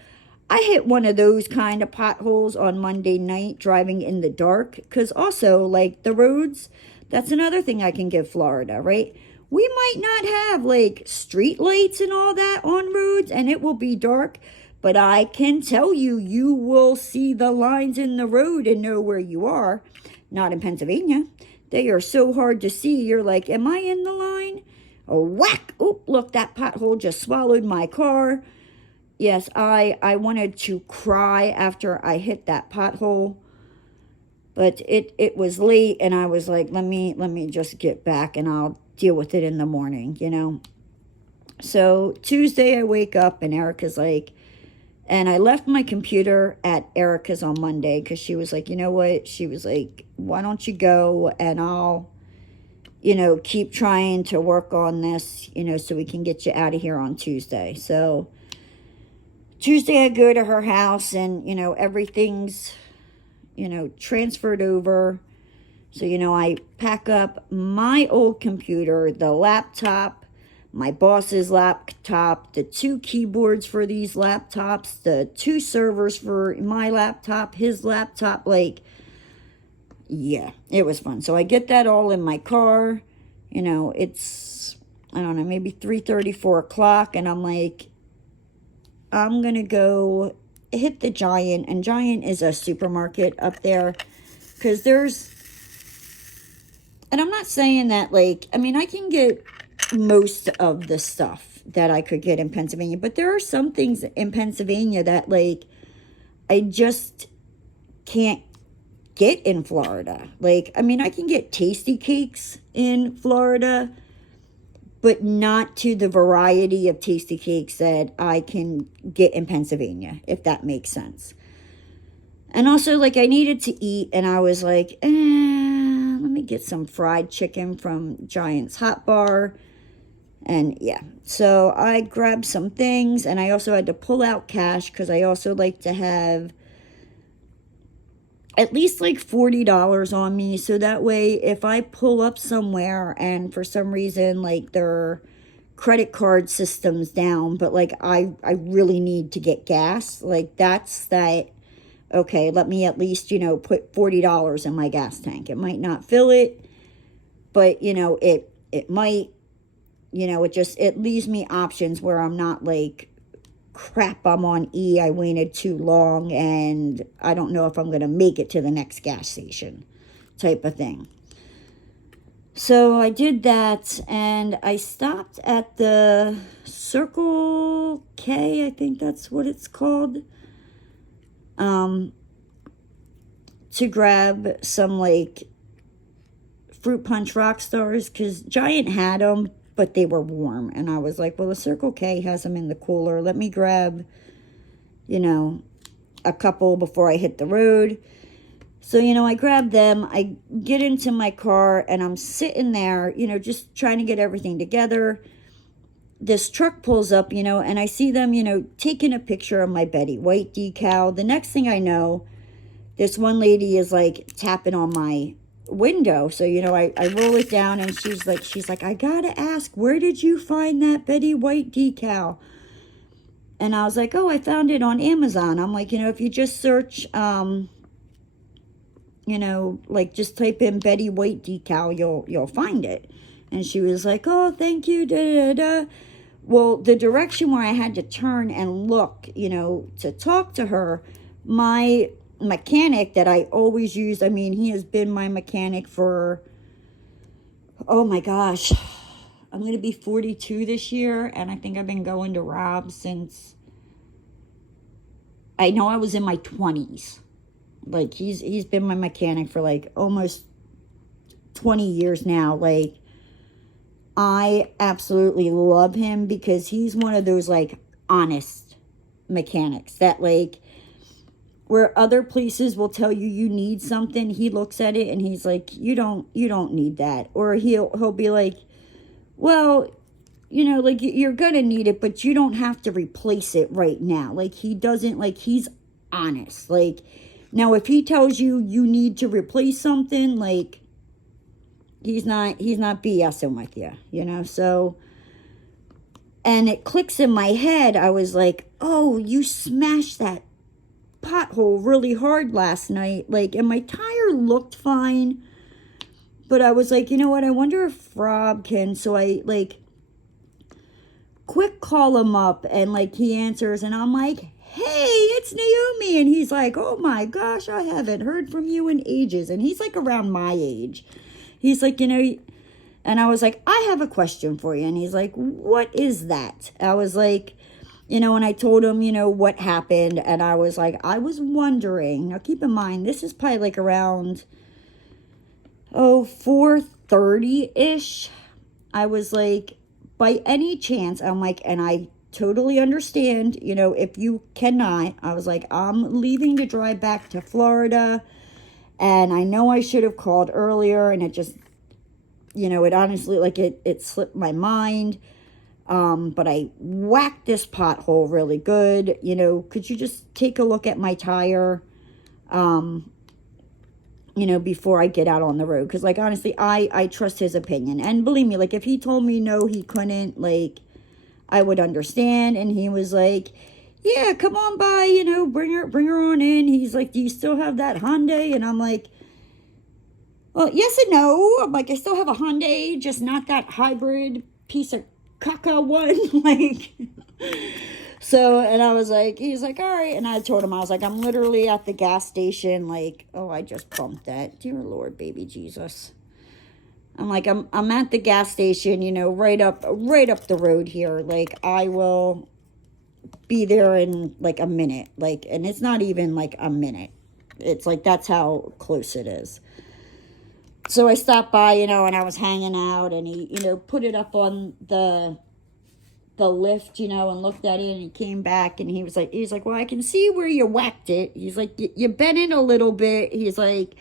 I hit one of those kind of potholes on Monday night driving in the dark. Because also, like, the roads, that's another thing I can give Florida, right? We might not have, like, street lights and all that on roads, and it will be dark. But I can tell you, you will see the lines in the road and know where you are. Not in Pennsylvania. They are so hard to see. You're like, am I in the line? Oh, whack! Oh, look, that pothole just swallowed my car. Yes, I wanted to cry after I hit that pothole. But it was late, and I was like, let me just get back, and I'll deal with it in the morning, So Tuesday I wake up, and Erica's like, and I left my computer at Erica's on Monday, because she was like, you know what? She was like, why don't you go, and I'll, keep trying to work on this, so we can get you out of here on Tuesday. So Tuesday I go to her house, and, everything's, transferred over. So, I pack up my old computer, the laptop, my boss's laptop, the 2 keyboards for these laptops, the 2 servers for my laptop, his laptop. Like, yeah, it was fun. So I get that all in my car. It's, I don't know, maybe 3:30, 4 o'clock. And I'm like, I'm going to go hit the Giant. And Giant is a supermarket up there. Because there's, and I'm not saying that, like, I mean, I can get most of the stuff that I could get in Pennsylvania. But there are some things in Pennsylvania that, like, I just can't get in Florida. Like, I mean, I can get tasty cakes in Florida, but not to the variety of tasty cakes that I can get in Pennsylvania, if that makes sense. And also, like, I needed to eat, and I was like, let me get some fried chicken from Giant's Hot Bar. And yeah, so I grabbed some things, and I also had to pull out cash, because I also like to have at least like $40 on me, so that way if I pull up somewhere and for some reason, like, their credit card system's down, but, like, I really need to get gas, like, that's that, okay, let me at least, put $40 in my gas tank. It might not fill it, but, it might, it leaves me options where I'm not like, crap, I'm on E, I waited too long, and I don't know if I'm going to make it to the next gas station type of thing. So I did that, and I stopped at the Circle K, I think that's what it's called, to grab some, like, fruit punch rock stars, because Giant had them, but they were warm. And I was like, well, the Circle K has them in the cooler. Let me grab, a couple before I hit the road. So, I grabbed them. I get into my car, and I'm sitting there, just trying to get everything together. This truck pulls up, and I see them, taking a picture of my Betty White decal. The next thing I know, this one lady is, like, tapping on my window. So, I roll it down, and she's like, I gotta ask, where did you find that Betty White decal? And I was like, oh, I found it on Amazon. I'm like, if you just search, like, just type in Betty White decal, you'll find it. And she was like, oh, thank you, da da da. Well, the direction where I had to turn and look, to talk to her, my mechanic that I always use, I mean, he has been my mechanic for, oh my gosh, I'm going to be 42 this year, and I think I've been going to Rob since, I know I was in my 20s. Like, he's been my mechanic for, like, almost 20 years now. Like, I absolutely love him because he's one of those, like, honest mechanics that, like, where other places will tell you you need something, he looks at it and he's like, you don't need that. Or he'll be like, well, like, you're gonna need it, but you don't have to replace it right now. Like, he doesn't, like, he's honest. Like, now if he tells you you need to replace something, like, he's not BSing with you, so, and it clicks in my head. I was like, oh, you smashed that pothole really hard last night, like, and my tire looked fine, but I was like, you know what, I wonder if Rob can. So I, like, quick call him up, and, like, he answers, and I'm like, hey, it's Naomi. And he's like, oh my gosh, I haven't heard from you in ages. And he's, like, around my age. He's like, and I was like, I have a question for you. And he's like, what is that? I was like, and I told him, what happened. And I was like, I was wondering. Now, keep in mind, this is probably, like, around, 4:30-ish. I was like, by any chance, I'm like, and I totally understand, if you cannot. I was like, I'm leaving to drive back to Florida. And I know I should have called earlier, and it just, it honestly, like, it slipped my mind. But I whacked this pothole really good. Could you just take a look at my tire, before I get out on the road? Because, like, honestly, I trust his opinion. And believe me, like, if he told me no, he couldn't, like, I would understand. And he was like, yeah, come on by, bring her on in. He's like, do you still have that Hyundai? And I'm like, well, yes and no. I'm like, I still have a Hyundai, just not that hybrid piece of caca one. Like, so, and I was like, he's like, all right. And I told him, I was like, I'm literally at the gas station. Like, oh, I just bumped that. Dear Lord, baby Jesus. I'm like, I'm at the gas station, right up the road here. Like, I will be there in, like, a minute. Like, and it's not even, like, a minute. It's like, that's how close it is. So I stopped by, and I was hanging out, and he, put it up on the lift, and looked at it, and he came back, and he's like, well, I can see where you whacked it. He's like, you bent it a little bit. He's like,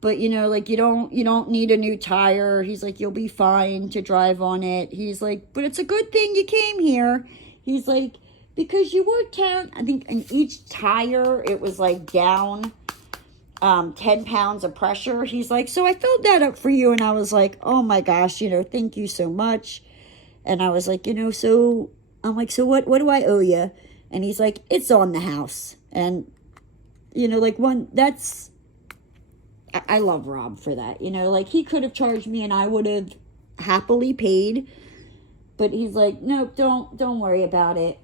but, like, you don't need a new tire. He's like, you'll be fine to drive on it. He's like, but it's a good thing you came here. He's like, because you were down, I think, in each tire, it was, like, down 10 pounds of pressure. He's like, so I filled that up for you. And I was like, oh my gosh, thank you so much. And I was like, so I'm like, so what do I owe you? And he's like, it's on the house. And, like, that's, I love Rob for that. Like, he could have charged me and I would have happily paid. But he's like, nope, don't worry about it.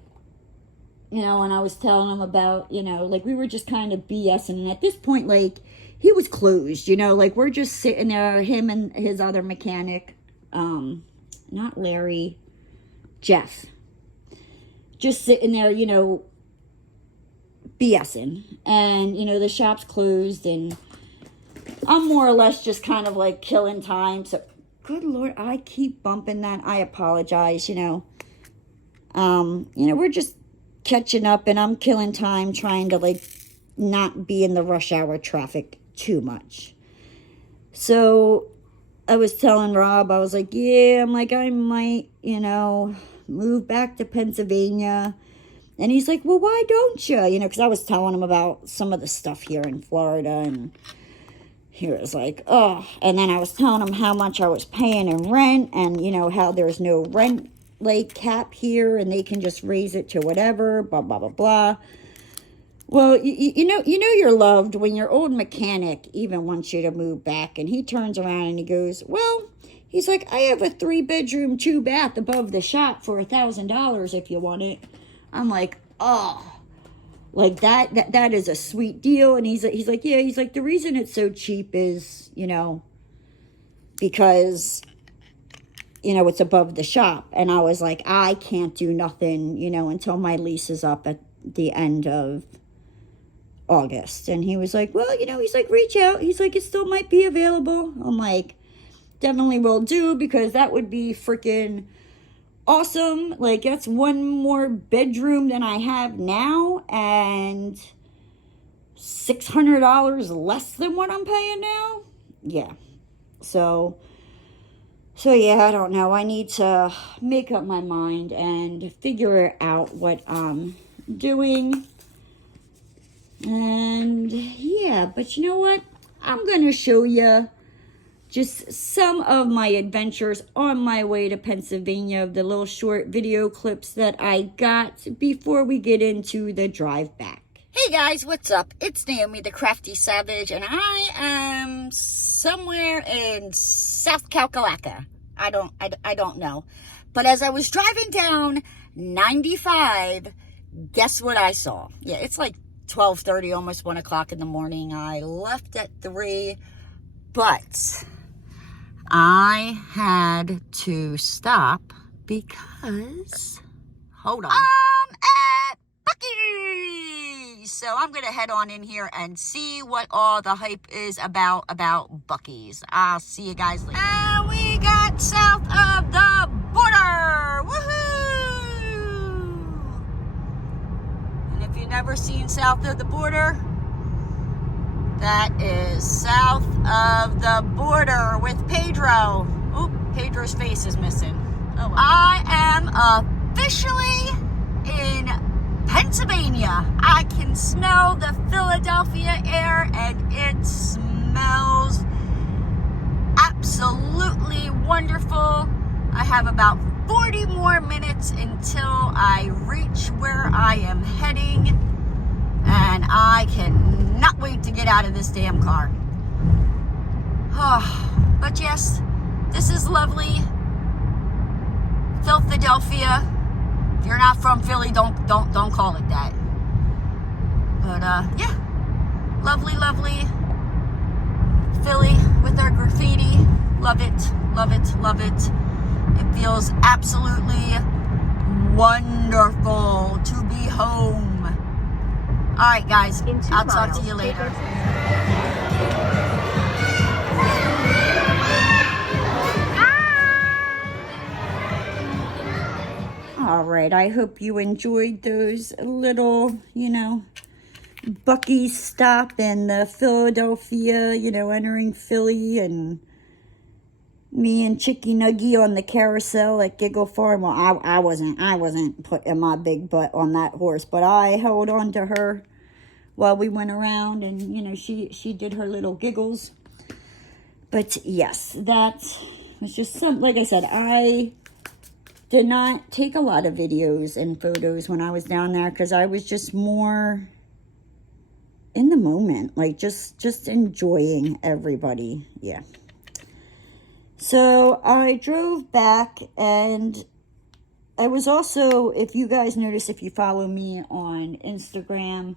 And I was telling him about, like, we were just kind of BSing. And at this point, like, he was closed, like, we're just sitting there, him and his other mechanic, not Larry, Jeff, just sitting there, BSing. And, the shop's closed, and I'm more or less just kind of, like, killing time. So, good Lord, I keep bumping that. I apologize, we're just catching up, and I'm killing time trying to, like, not be in the rush hour traffic too much. So I was telling Rob, I was like, yeah, I'm like, I might, move back to Pennsylvania. And he's like, well, why don't you? Because I was telling him about some of the stuff here in Florida, and he was like, oh. And then I was telling him how much I was paying in rent, and, how there's no rent, like, cap here, and they can just raise it to whatever, blah, blah, blah, blah. Well, you know you're loved when your old mechanic even wants you to move back. And he turns around and he goes, well, He's like, I have a 3-bedroom, 2-bath above the shop for $1,000 if you want it. I'm like, oh, like that is a sweet deal. And he's like, yeah, he's like, the reason it's so cheap is, you know, because, you know, it's above the shop. And I was like, I can't do nothing, you know, until my lease is up at the end of August. And he was like, well, you know, he's like, reach out. He's like, it still might be available. I'm like, definitely will do, because that would be freaking awesome. Like, that's one more bedroom than I have now, and $600 less than what I'm paying now. Yeah. So yeah, I don't know. I need to make up my mind and figure out what I'm doing. And yeah, but you know what? I'm going to show you just some of my adventures on my way to Pennsylvania, the little short video clips that I got before we get into the drive back. Hey guys, what's up? It's Naomi, the Crafty Savage, and I am somewhere in South Kakalaka. I don't know. But as I was driving down 95, guess what I saw? Yeah, it's like 12:30, almost 1 o'clock in the morning. I left at 3, but I had to stop because, hold on, I'm at Buc-ee's. So I'm going to head on in here and see what all the hype is about Buc-ee's. I'll see you guys later. And we got south of the border. Woohoo! And if you've never seen south of the border, that is south of the border with Pedro. Oop, Pedro's face is missing. Oh, well. I am officially in Pennsylvania. I can smell the Philadelphia air, and it smells absolutely wonderful. I have about 40 more minutes until I reach where I am heading, and I cannot wait to get out of this damn car. Oh, but yes, this is lovely Philadelphia. If you're not from Philly, don't call it that. But yeah, lovely Philly with our graffiti. Love it, love it, love it. It feels absolutely wonderful to be home. All right, guys, I'll talk to you later. All right, I hope you enjoyed those little, you know, Buc-ee's stop and the Philadelphia, you know, entering Philly, and me and Chicky Nuggy on the carousel at Giggle Farm. Well, I wasn't putting my big butt on that horse, but I held on to her while we went around, and, you know, she did her little giggles. But yes, that was just some, like I said, I did not take a lot of videos and photos when I was down there, because I was just more in the moment, like just enjoying everybody. Yeah. So I drove back, and I was also, if you guys notice, if you follow me on Instagram,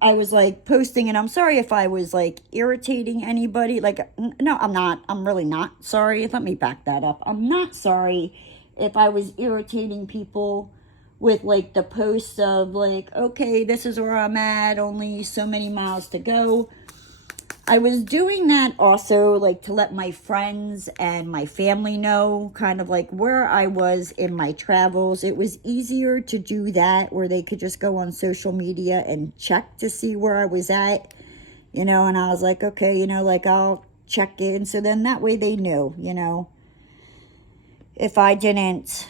I was like posting, and I'm sorry if I was like irritating anybody. Like, no, I'm not. I'm really not sorry. Let me back that up. I'm not sorry if I was irritating people with like the posts of like, okay, this is where I'm at, only so many miles to go. I was doing that also like to let my friends and my family know kind of like where I was in my travels. It was easier to do that, where they could just go on social media and check to see where I was at, you know, and I was like, okay, you know, like I'll check in. So then that way they knew, you know, if I didn't,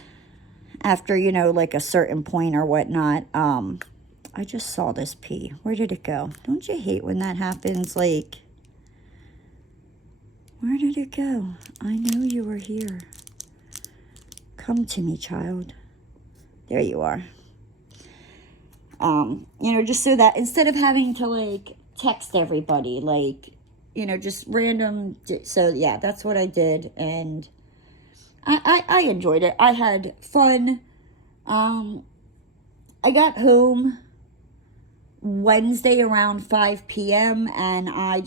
after, you know, like a certain point or whatnot. I just saw this pee. Where did it go? Don't you hate when that happens? Like, where did it go? I know you were here. Come to me, child. There you are. You know, just so that instead of having to like text everybody, like, you know, just random. So yeah, that's what I did, and I enjoyed it. I had fun. I got home Wednesday around 5 p.m. and I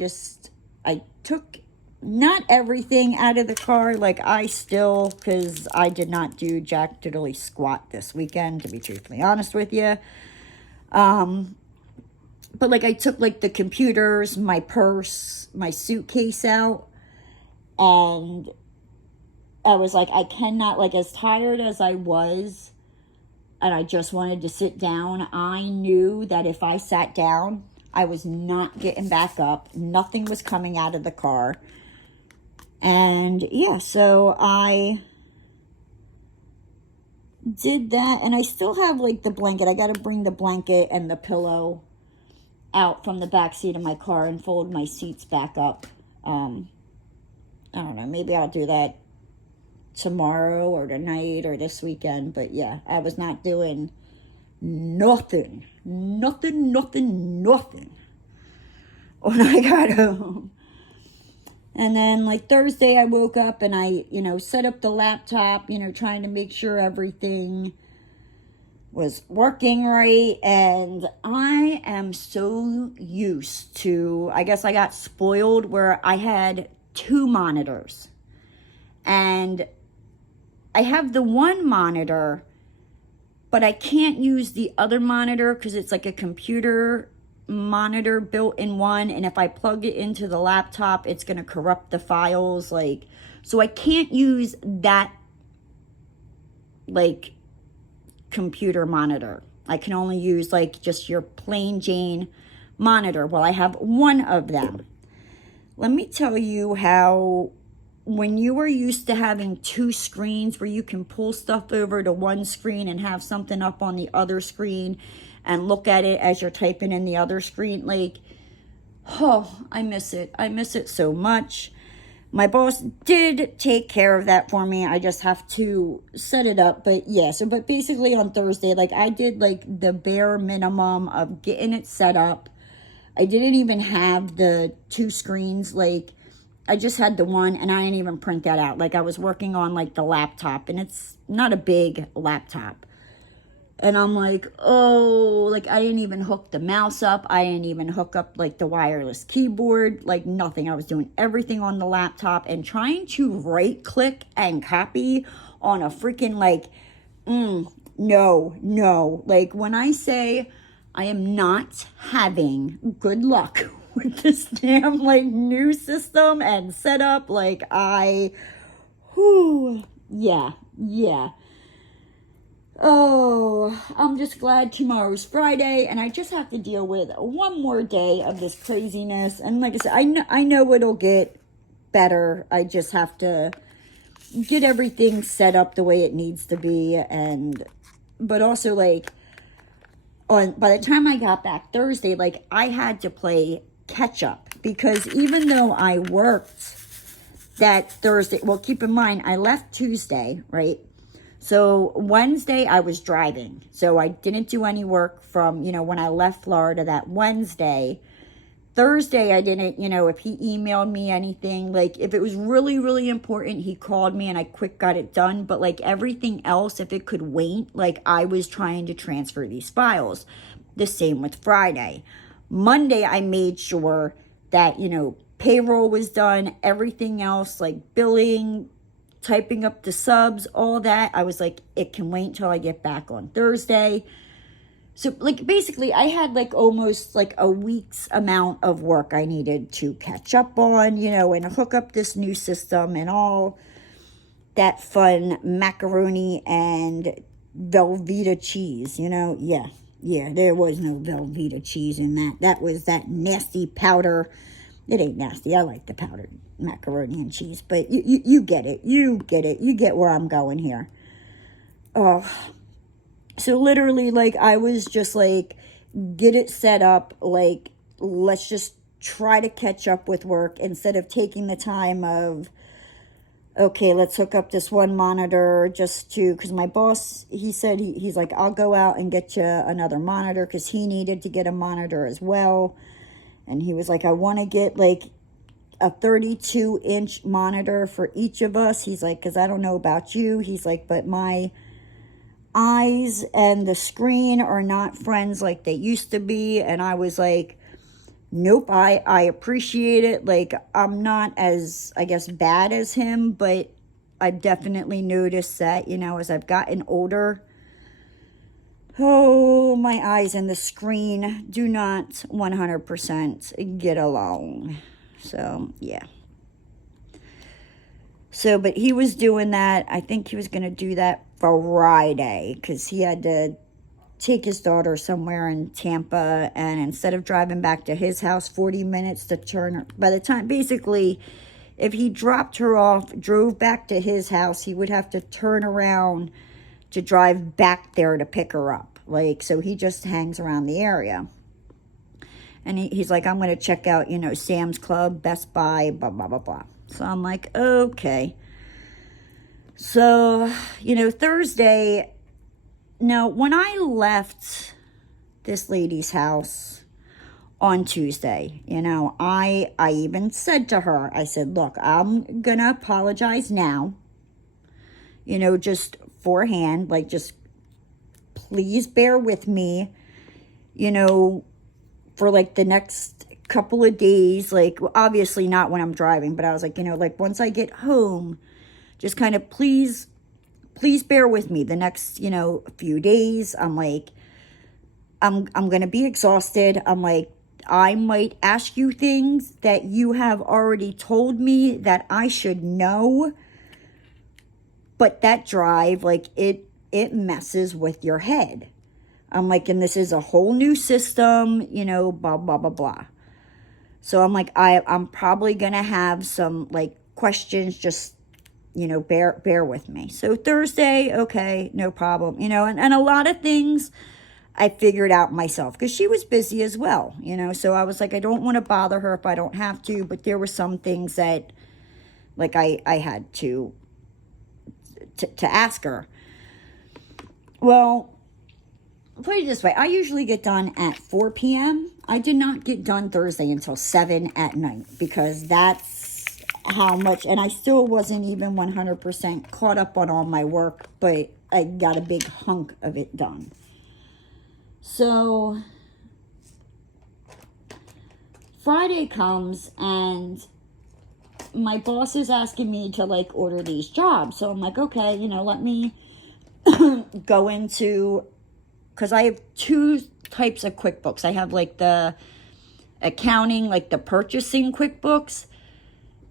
took not everything out of the car. Like, because I did not do jack diddly squat this weekend, to be truthfully honest with you. But like, I took like the computers, my purse, my suitcase out, and I was like, I cannot, like, as tired as I was, and I just wanted to sit down, I knew that if I sat down, I was not getting back up. Nothing was coming out of the car. And yeah, so I did that, and I still have like the blanket. I got to bring the blanket and the pillow out from the back seat of my car and fold my seats back up. I don't know, maybe I'll do that tomorrow or tonight or this weekend. But yeah, I was not doing nothing when I got home. And then like Thursday I woke up and I, you know, set up the laptop, you know, trying to make sure everything was working right. And I am so used to, I guess I got spoiled where I had 2 monitors. And I have the one monitor, but I can't use the other monitor because it's like a computer monitor built in one, and if I plug it into the laptop, it's going to corrupt the files. Like, so I can't use that like computer monitor. I can only use like just your plain Jane monitor. Well, I have one of them. Let me tell you how, when you are used to having 2 screens where you can pull stuff over to one screen and have something up on the other screen and look at it as you're typing in the other screen, like, oh, I miss it. I miss it so much. My boss did take care of that for me. I just have to set it up. But yeah, so, but basically on Thursday, like, I did like the bare minimum of getting it set up. I didn't even have the 2 screens. Like, I just had the one, and I didn't even print that out. Like, I was working on like the laptop, and it's not a big laptop. And I'm like, oh, like, I didn't even hook the mouse up. I didn't even hook up like the wireless keyboard, like nothing. I was doing everything on the laptop and trying to right click and copy on a freaking like, no. Like, when I say I am not having good luck with this damn like new system and setup, like yeah. Oh, I'm just glad tomorrow's Friday and I just have to deal with one more day of this craziness. And like I said, I know it'll get better. I just have to get everything set up the way it needs to be. And but also, like, by the time I got back Thursday, like, I had to play catch up, because even though I worked that Thursday, well, keep in mind, I left Tuesday, right? So Wednesday I was driving, so I didn't do any work from, you know, when I left Florida that Wednesday. Thursday I didn't, you know, if he emailed me anything, like, if it was really, really important, he called me and I quick got it done. But like everything else, if it could wait, like, I was trying to transfer these files. The same with Friday. Monday I made sure that, you know, payroll was done, everything else, like billing, typing up the subs, all that. I was like, it can wait until I get back on Thursday. So, like, basically, I had, like, almost, like, a week's amount of work I needed to catch up on, you know, and hook up this new system and all that fun macaroni and Velveeta cheese, you know. Yeah, there was no Velveeta cheese in that. That was that nasty powder. It ain't nasty. I like the powdered macaroni and cheese, but you get it. You get where I'm going here. Oh, so literally, like, I was just like, get it set up. Like, let's just try to catch up with work instead of taking the time of, okay, let's hook up this one monitor just to, because my boss, he said, he's like, I'll go out and get you another monitor, because he needed to get a monitor as well. And he was like, I want to get, like, a 32-inch monitor for each of us. He's like, because I don't know about you. He's like, but my eyes and the screen are not friends like they used to be. And I was like, nope, I appreciate it. Like, I'm not as, I guess, bad as him, but I've definitely noticed that, you know, as I've gotten older, oh, my eyes and the screen do not 100% get along. So, yeah. So, but he was doing that. I think he was going to do that Friday because he had to take his daughter somewhere in Tampa, and instead of driving back to his house 40 minutes to turn, by the time, basically, if he dropped her off, drove back to his house, he would have to turn around to drive back there to pick her up. Like, so he just hangs around the area. And he's like, I'm going to check out, you know, Sam's Club, Best Buy, blah, blah, blah, blah. So I'm like, okay. So, you know, Thursday, now, when I left this lady's house on Tuesday, you know, I even said to her, I said, look, I'm going to apologize now, you know, just forehand, like, just please bear with me, you know, for like the next couple of days, like, obviously not when I'm driving, but I was like, you know, like, once I get home, just kind of please bear with me the next, you know, few days. I'm like, I'm going to be exhausted. I'm like, I might ask you things that you have already told me that I should know. But that drive, like, it messes with your head. I'm like, and this is a whole new system, you know, blah, blah, blah, blah. So I'm like, I'm probably going to have some, like, questions, just, you know, bear with me. So Thursday, okay, no problem. You know, and a lot of things I figured out myself because she was busy as well, you know. So I was like, I don't want to bother her if I don't have to. But there were some things that, like, I had to ask her. Well, put it this way. I usually get done at 4 p.m. I did not get done Thursday until 7 at night because that's how much, and I still wasn't even 100% caught up on all my work, but I got a big hunk of it done. So Friday comes and my boss is asking me to, like, order these jobs. So I'm like, okay, you know, let me go into, because I have two types of QuickBooks. I have, like, the accounting, like the purchasing QuickBooks,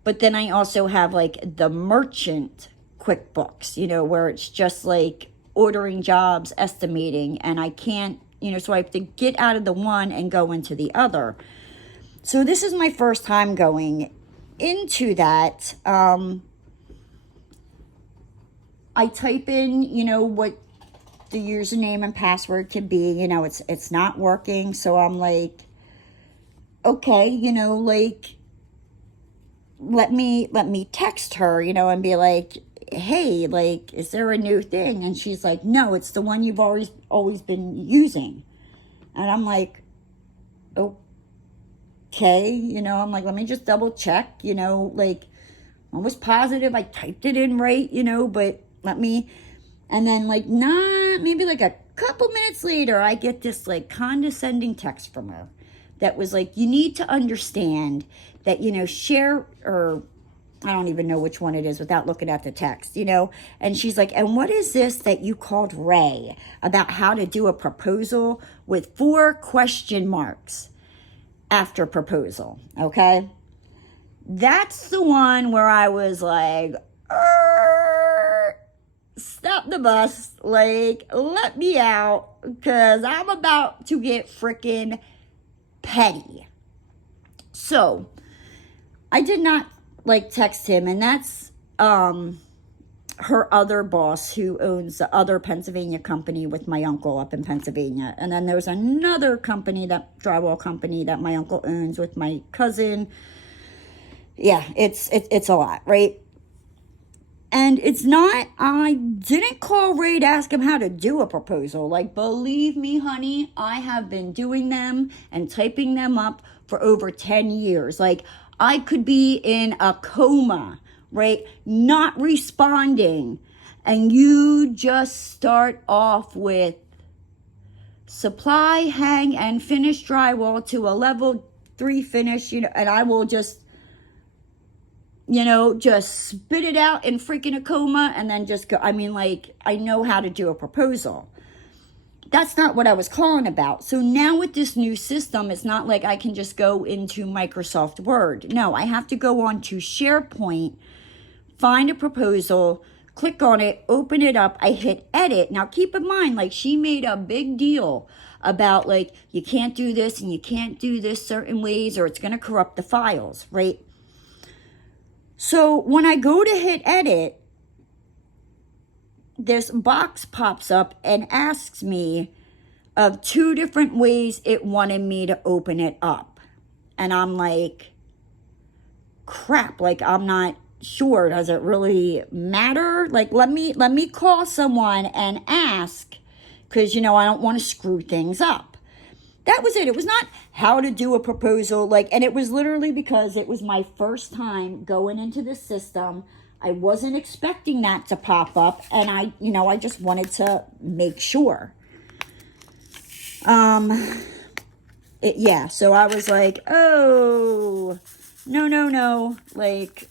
but then I also have, like, the merchant QuickBooks, you know, where it's just, like, ordering jobs, estimating, and I can't, you know, so I have to get out of the one and go into the other. So this is my first time going into that. I type in, you know, what the username and password can be, you know, it's not working. So I'm like, okay, you know, like, let me text her, you know, and be like, hey, like, is there a new thing? And she's like, no, it's the one you've always been using. And I'm like, okay, you know, I'm like, let me just double check, you know, like, I was positive I typed it in right, you know, but let me, and then, like, maybe like a couple minutes later, I get this, like, condescending text from her that was like, you need to understand that, you know, share, or I don't even know which one it is without looking at the text, you know, and she's like, and what is this that you called Ray about how to do a proposal with 4 question marks after proposal, okay? That's the one where I was like, stop the bus, like, let me out, because I'm about to get freaking petty. So I did not, like, text him, and that's her other boss who owns the other Pennsylvania company with my uncle up in Pennsylvania. And then there's another company, that drywall company that my uncle owns with my cousin. Yeah, it's a lot, right? And it's not, I didn't call Ray to ask him how to do a proposal. Like, believe me, honey, I have been doing them and typing them up for over 10 years. Like, I could be in a coma, right? Not responding. And you just start off with supply, hang, and finish drywall to a level 3 finish, and I will just, just spit it out in freaking a coma and then just go. I mean, like, I know how to do a proposal. That's not what I was calling about. So now with this new system, it's not like I can just go into Microsoft Word. No, I have to go on to SharePoint, find a proposal, click on it, open it up. I hit edit. Now keep in mind, like, she made a big deal about, like, you can't do this and you can't do this certain ways or it's going to corrupt the files, right? So when I go to hit edit, this box pops up and asks me of 2 different ways it wanted me to open it up. And I'm like, crap, like, I'm not sure. Does it really matter? Like, let me call someone and ask, because, I don't want to screw things up. That was it. It was not how to do a proposal. Like, and it was literally because it was my first time going into the system. I wasn't expecting that to pop up, and I just wanted to make sure. Yeah, so I was like, oh, no, like,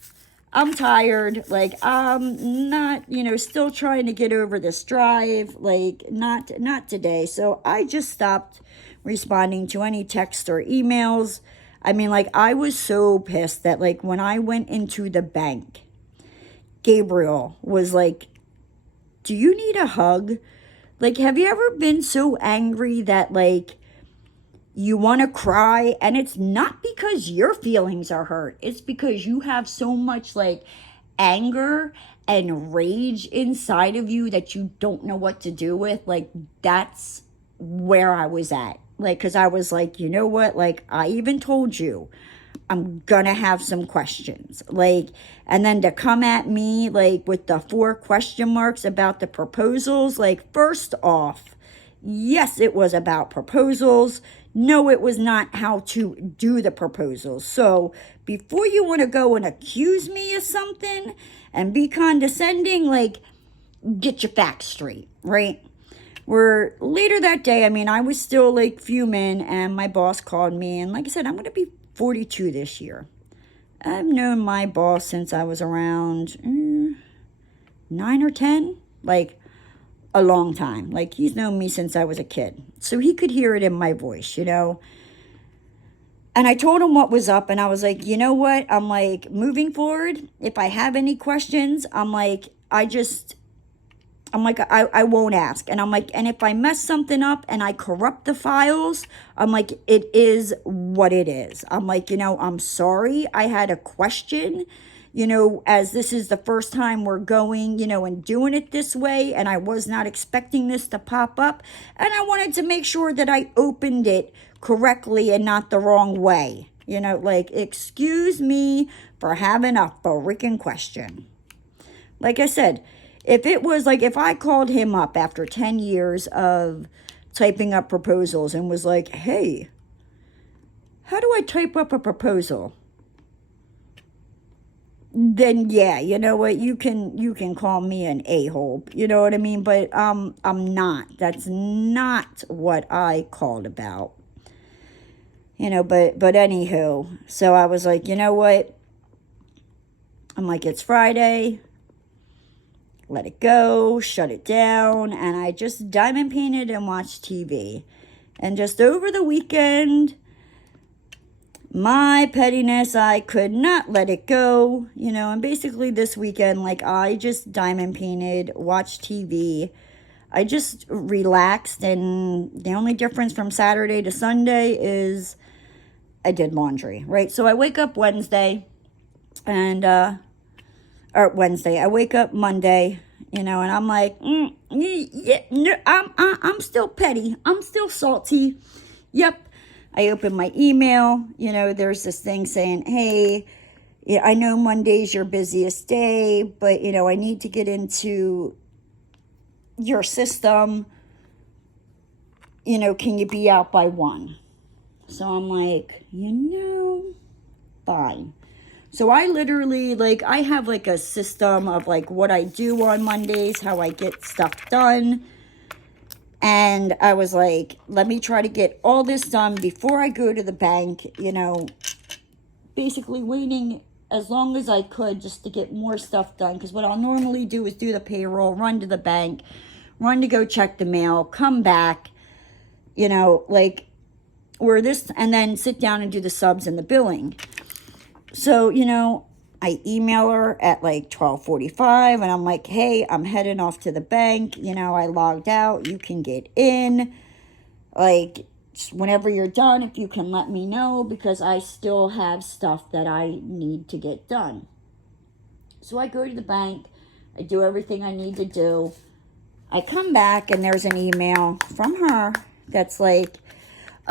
I'm tired, like, I'm not, still trying to get over this drive, like, not today. So I just stopped responding to any text or emails. I mean, like, I was so pissed that, like, when I went into the bank, Gabriel was like, do you need a hug? Like, have you ever been so angry that, like, you want to cry? And it's not because your feelings are hurt. It's because you have so much, like, anger and rage inside of you that you don't know what to do with. Like, that's where I was at. Like, because I was like, you know what? Like, I even told you, I'm gonna have some questions, like, and then to come at me, like, with the 4 question marks about the proposals, like, first off, yes, it was about proposals. No, it was not how to do the proposals. So before you want to go and accuse me of something and be condescending, like, get your facts straight, right? Where later that day, I mean, I was still, like, fuming, and my boss called me, and like I said, I'm gonna be 42 this year. I've known my boss since I was around 9 or 10, like, a long time. Like, he's known me since I was a kid, so he could hear it in my voice, And I told him what was up, and I was like, you know what? I'm like, moving forward, if I have any questions, I'm like, I won't ask. And I'm like, and if I mess something up and I corrupt the files, I'm like, it is what it is. I'm like, I'm sorry. I had a question, as this is the first time we're going, and doing it this way. And I was not expecting this to pop up. And I wanted to make sure that I opened it correctly and not the wrong way. Like, excuse me for having a freaking question. Like I said, if it was like, if I called him up after 10 years of typing up proposals and was like, hey, how do I type up a proposal? Then yeah, you know what? You can call me an a-hole. You know what I mean? But I'm not. That's not what I called about. But anywho, so I was like, you know what? I'm like, it's Friday. Let it go, shut it down, and I just diamond painted and watched TV. And just over the weekend, my pettiness, I could not let it go, and basically this weekend, like, I just diamond painted, watched TV. I just relaxed, and the only difference from Saturday to Sunday is I did laundry, right? So I wake up Wednesday, and, I wake up Monday, and I'm like, yeah, no, I'm still petty. I'm still salty. Yep. I open my email, there's this thing saying, hey, I know Monday's your busiest day, but, I need to get into your system. Can you be out by 1? So I'm like, fine. So I literally, like, I have like a system of like what I do on Mondays, how I get stuff done. And I was like, let me try to get all this done before I go to the bank, you know, basically waiting as long as I could just to get more stuff done. Because what I'll normally do is do the payroll, run to the bank, run to go check the mail, come back, you know, like, or this, and then sit down and do the subs and the billing. So, you know, I email her at like 12:45 and I'm like, hey, I'm heading off to the bank. You know, I logged out. You can get in. Like, whenever you're done, if you can let me know, because I still have stuff that I need to get done. So I go to the bank. I do everything I need to do. I come back and there's an email from her that's like,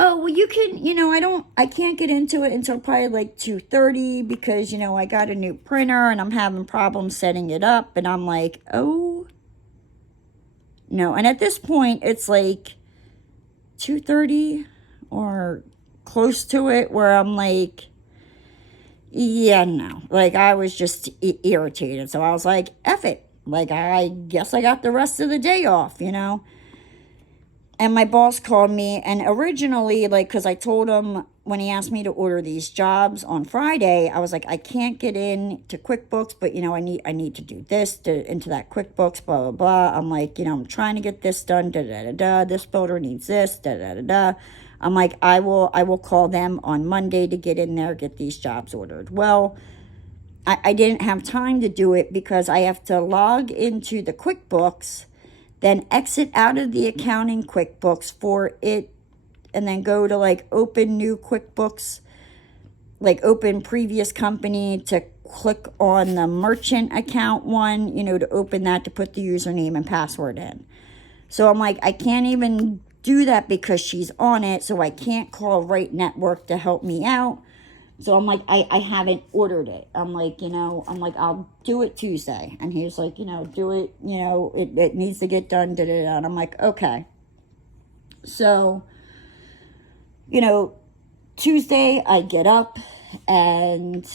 oh, well, you can, you know, I can't get into it until probably like 2:30 because, you know, I got a new printer and I'm having problems setting it up. And I'm like, oh, no. And at this point, it's like 2:30 or close to it where I'm like, yeah, no. Like, I was just irritated. So I was like, F it. Like, I guess I got the rest of the day off, you know. And my boss called me, and originally, like, because I told him when he asked me to order these jobs on Friday, I was like, I can't get in to QuickBooks, but, you know, I need to do this into that QuickBooks, blah, blah, blah. I'm like, you know, I'm trying to get this done, da, da, da, da. This builder needs this, da, da, da, da. I'm like, I will call them on Monday to get in there, get these jobs ordered. Well, I didn't have time to do it because I have to log into the QuickBooks, then exit out of the accounting QuickBooks for it, and then go to like open new QuickBooks, like open previous company, to click on the merchant account one, you know, to open that, to put the username and password in. So I'm like, I can't even do that because she's on it, so I can't call Right Network to help me out. So I'm like, I haven't ordered it. I'm like, you know, I'll do it Tuesday. And he's like, you know, do it, you know, it needs to get done, da, da, da. And I'm like, okay. So, you know, Tuesday I get up and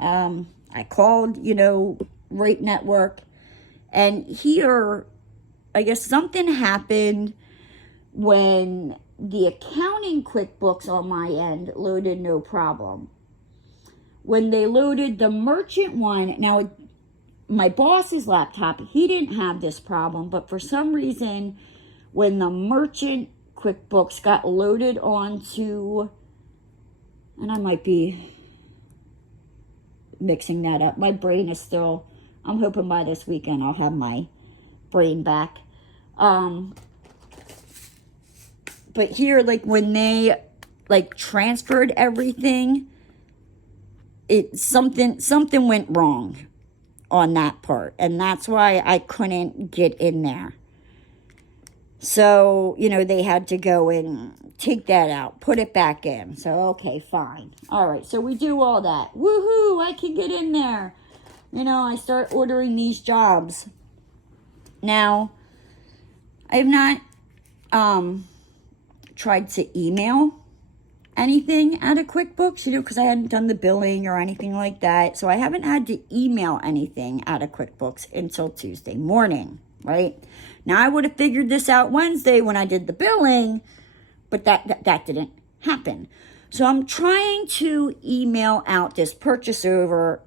I called, you know, Right Network. And here, I guess something happened when the accounting QuickBooks on my end loaded no problem. When they loaded the merchant one, now my boss's laptop, he didn't have this problem, but for some reason, when the merchant QuickBooks got loaded onto, and I might be mixing that up. My brain is still, I'm hoping by this weekend I'll have my brain back. But here, like, when they, like, transferred everything, something went wrong on that part. And that's why I couldn't get in there. So, you know, they had to go and take that out, put it back in. So, okay, fine. All right, so we do all that. Woohoo, I can get in there. You know, I start ordering these jobs. Now, I have not, tried to email anything out of QuickBooks, you know, because I hadn't done the billing or anything like that. So I haven't had to email anything out of QuickBooks until Tuesday morning, right? Now, I would have figured this out Wednesday when I did the billing, but that didn't happen. So I'm trying to email out this purchase order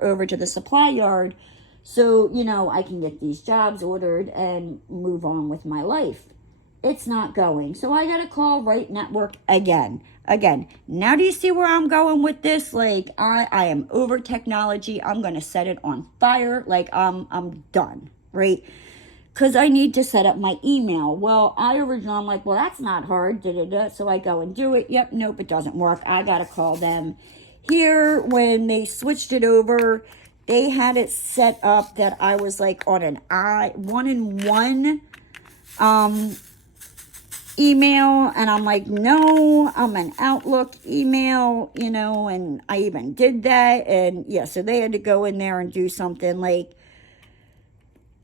over to the supply yard so, you know, I can get these jobs ordered and move on with my life. It's not going. So I got to call Right Network again. Now do you see where I'm going with this? Like, I am over technology. I'm going to set it on fire. Like, I'm done, right? Because I need to set up my email. Well, I'm like, well, that's not hard. So I go and do it. Yep, nope, it doesn't work. I got to call them. Here, when they switched it over, they had it set up that I was like on an one-in-one email, and I'm like, no, I'm an Outlook email, you know, and I even did that, and yeah, so they had to go in there and do something. Like,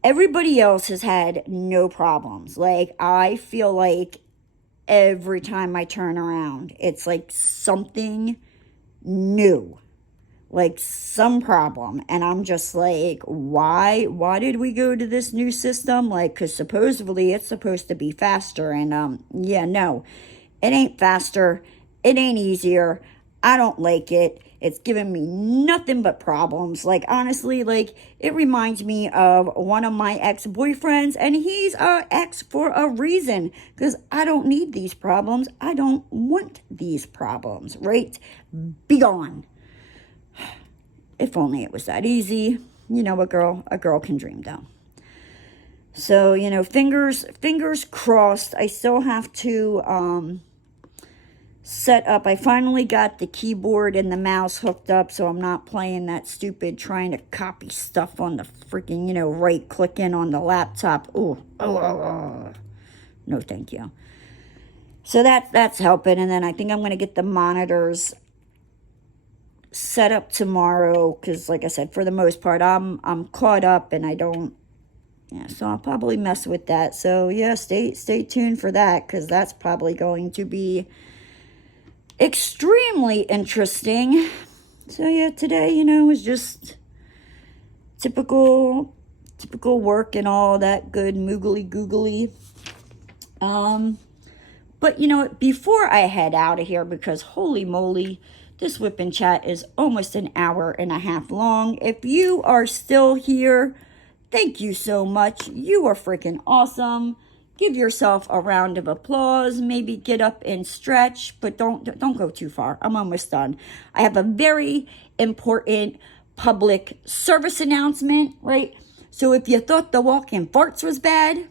everybody else has had no problems. Like, I feel like every time I turn around, it's like something new. like some problem. And I'm just like, why did we go to this new system? Like, because supposedly it's supposed to be faster. And yeah, no, it ain't faster. It ain't easier. I don't like it. It's giving me nothing but problems. Like, honestly, like, it reminds me of one of my ex-boyfriends, and he's our ex for a reason, because I don't need these problems. I don't want these problems, right? Be gone. If only it was that easy. You know, a girl can dream, though. So, you know, fingers crossed. I still have to set up. I finally got the keyboard and the mouse hooked up, so I'm not playing that stupid trying to copy stuff on the freaking, you know, right clicking on the laptop. Ooh, no, thank you. So that's helping. And then I think I'm going to get the monitors set up tomorrow, because like I said, for the most part, I'm caught up, and I don't. Yeah, so I'll probably mess with that. So yeah, stay tuned for that, because that's probably going to be extremely interesting. So yeah, today, you know, was just typical work and all that good moogly googly. But you know, before I head out of here, because holy moly, this Wip Chat is almost an hour and a half long. If you are still here, thank you so much. You are freaking awesome. Give yourself a round of applause. Maybe get up and stretch, but don't go too far. I'm almost done. I have a very important public service announcement, right? So if you thought the walk-in farts was bad,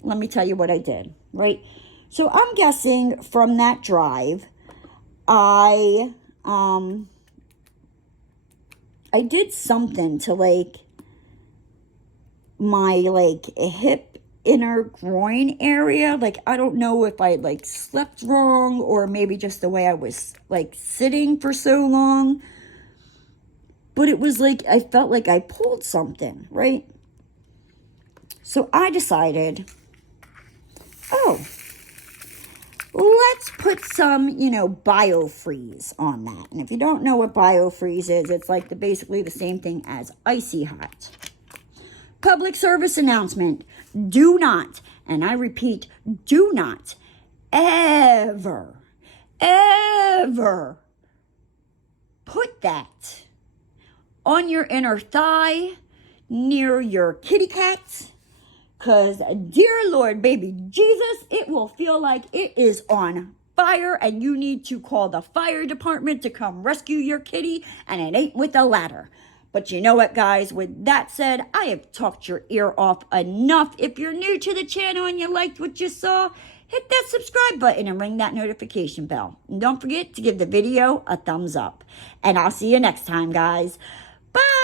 let me tell you what I did, right? So I'm guessing from that drive, I did something to like my like hip inner groin area. Like, I don't know if I like slept wrong, or maybe just the way I was like sitting for so long, but it was like I felt like I pulled something, right? So I decided, oh, let's put some, you know, biofreeze on that. And if you don't know what biofreeze is, it's like basically the same thing as icy hot. Public service announcement. Do not, and I repeat, do not ever put that on your inner thigh near your kitty cat. Because, dear Lord, baby Jesus, it will feel like it is on fire, and you need to call the fire department to come rescue your kitty, and it ain't with a ladder. But you know what, guys? With that said, I have talked your ear off enough. If you're new to the channel and you liked what you saw, hit that subscribe button and ring that notification bell. And don't forget to give the video a thumbs up. And I'll see you next time, guys. Bye!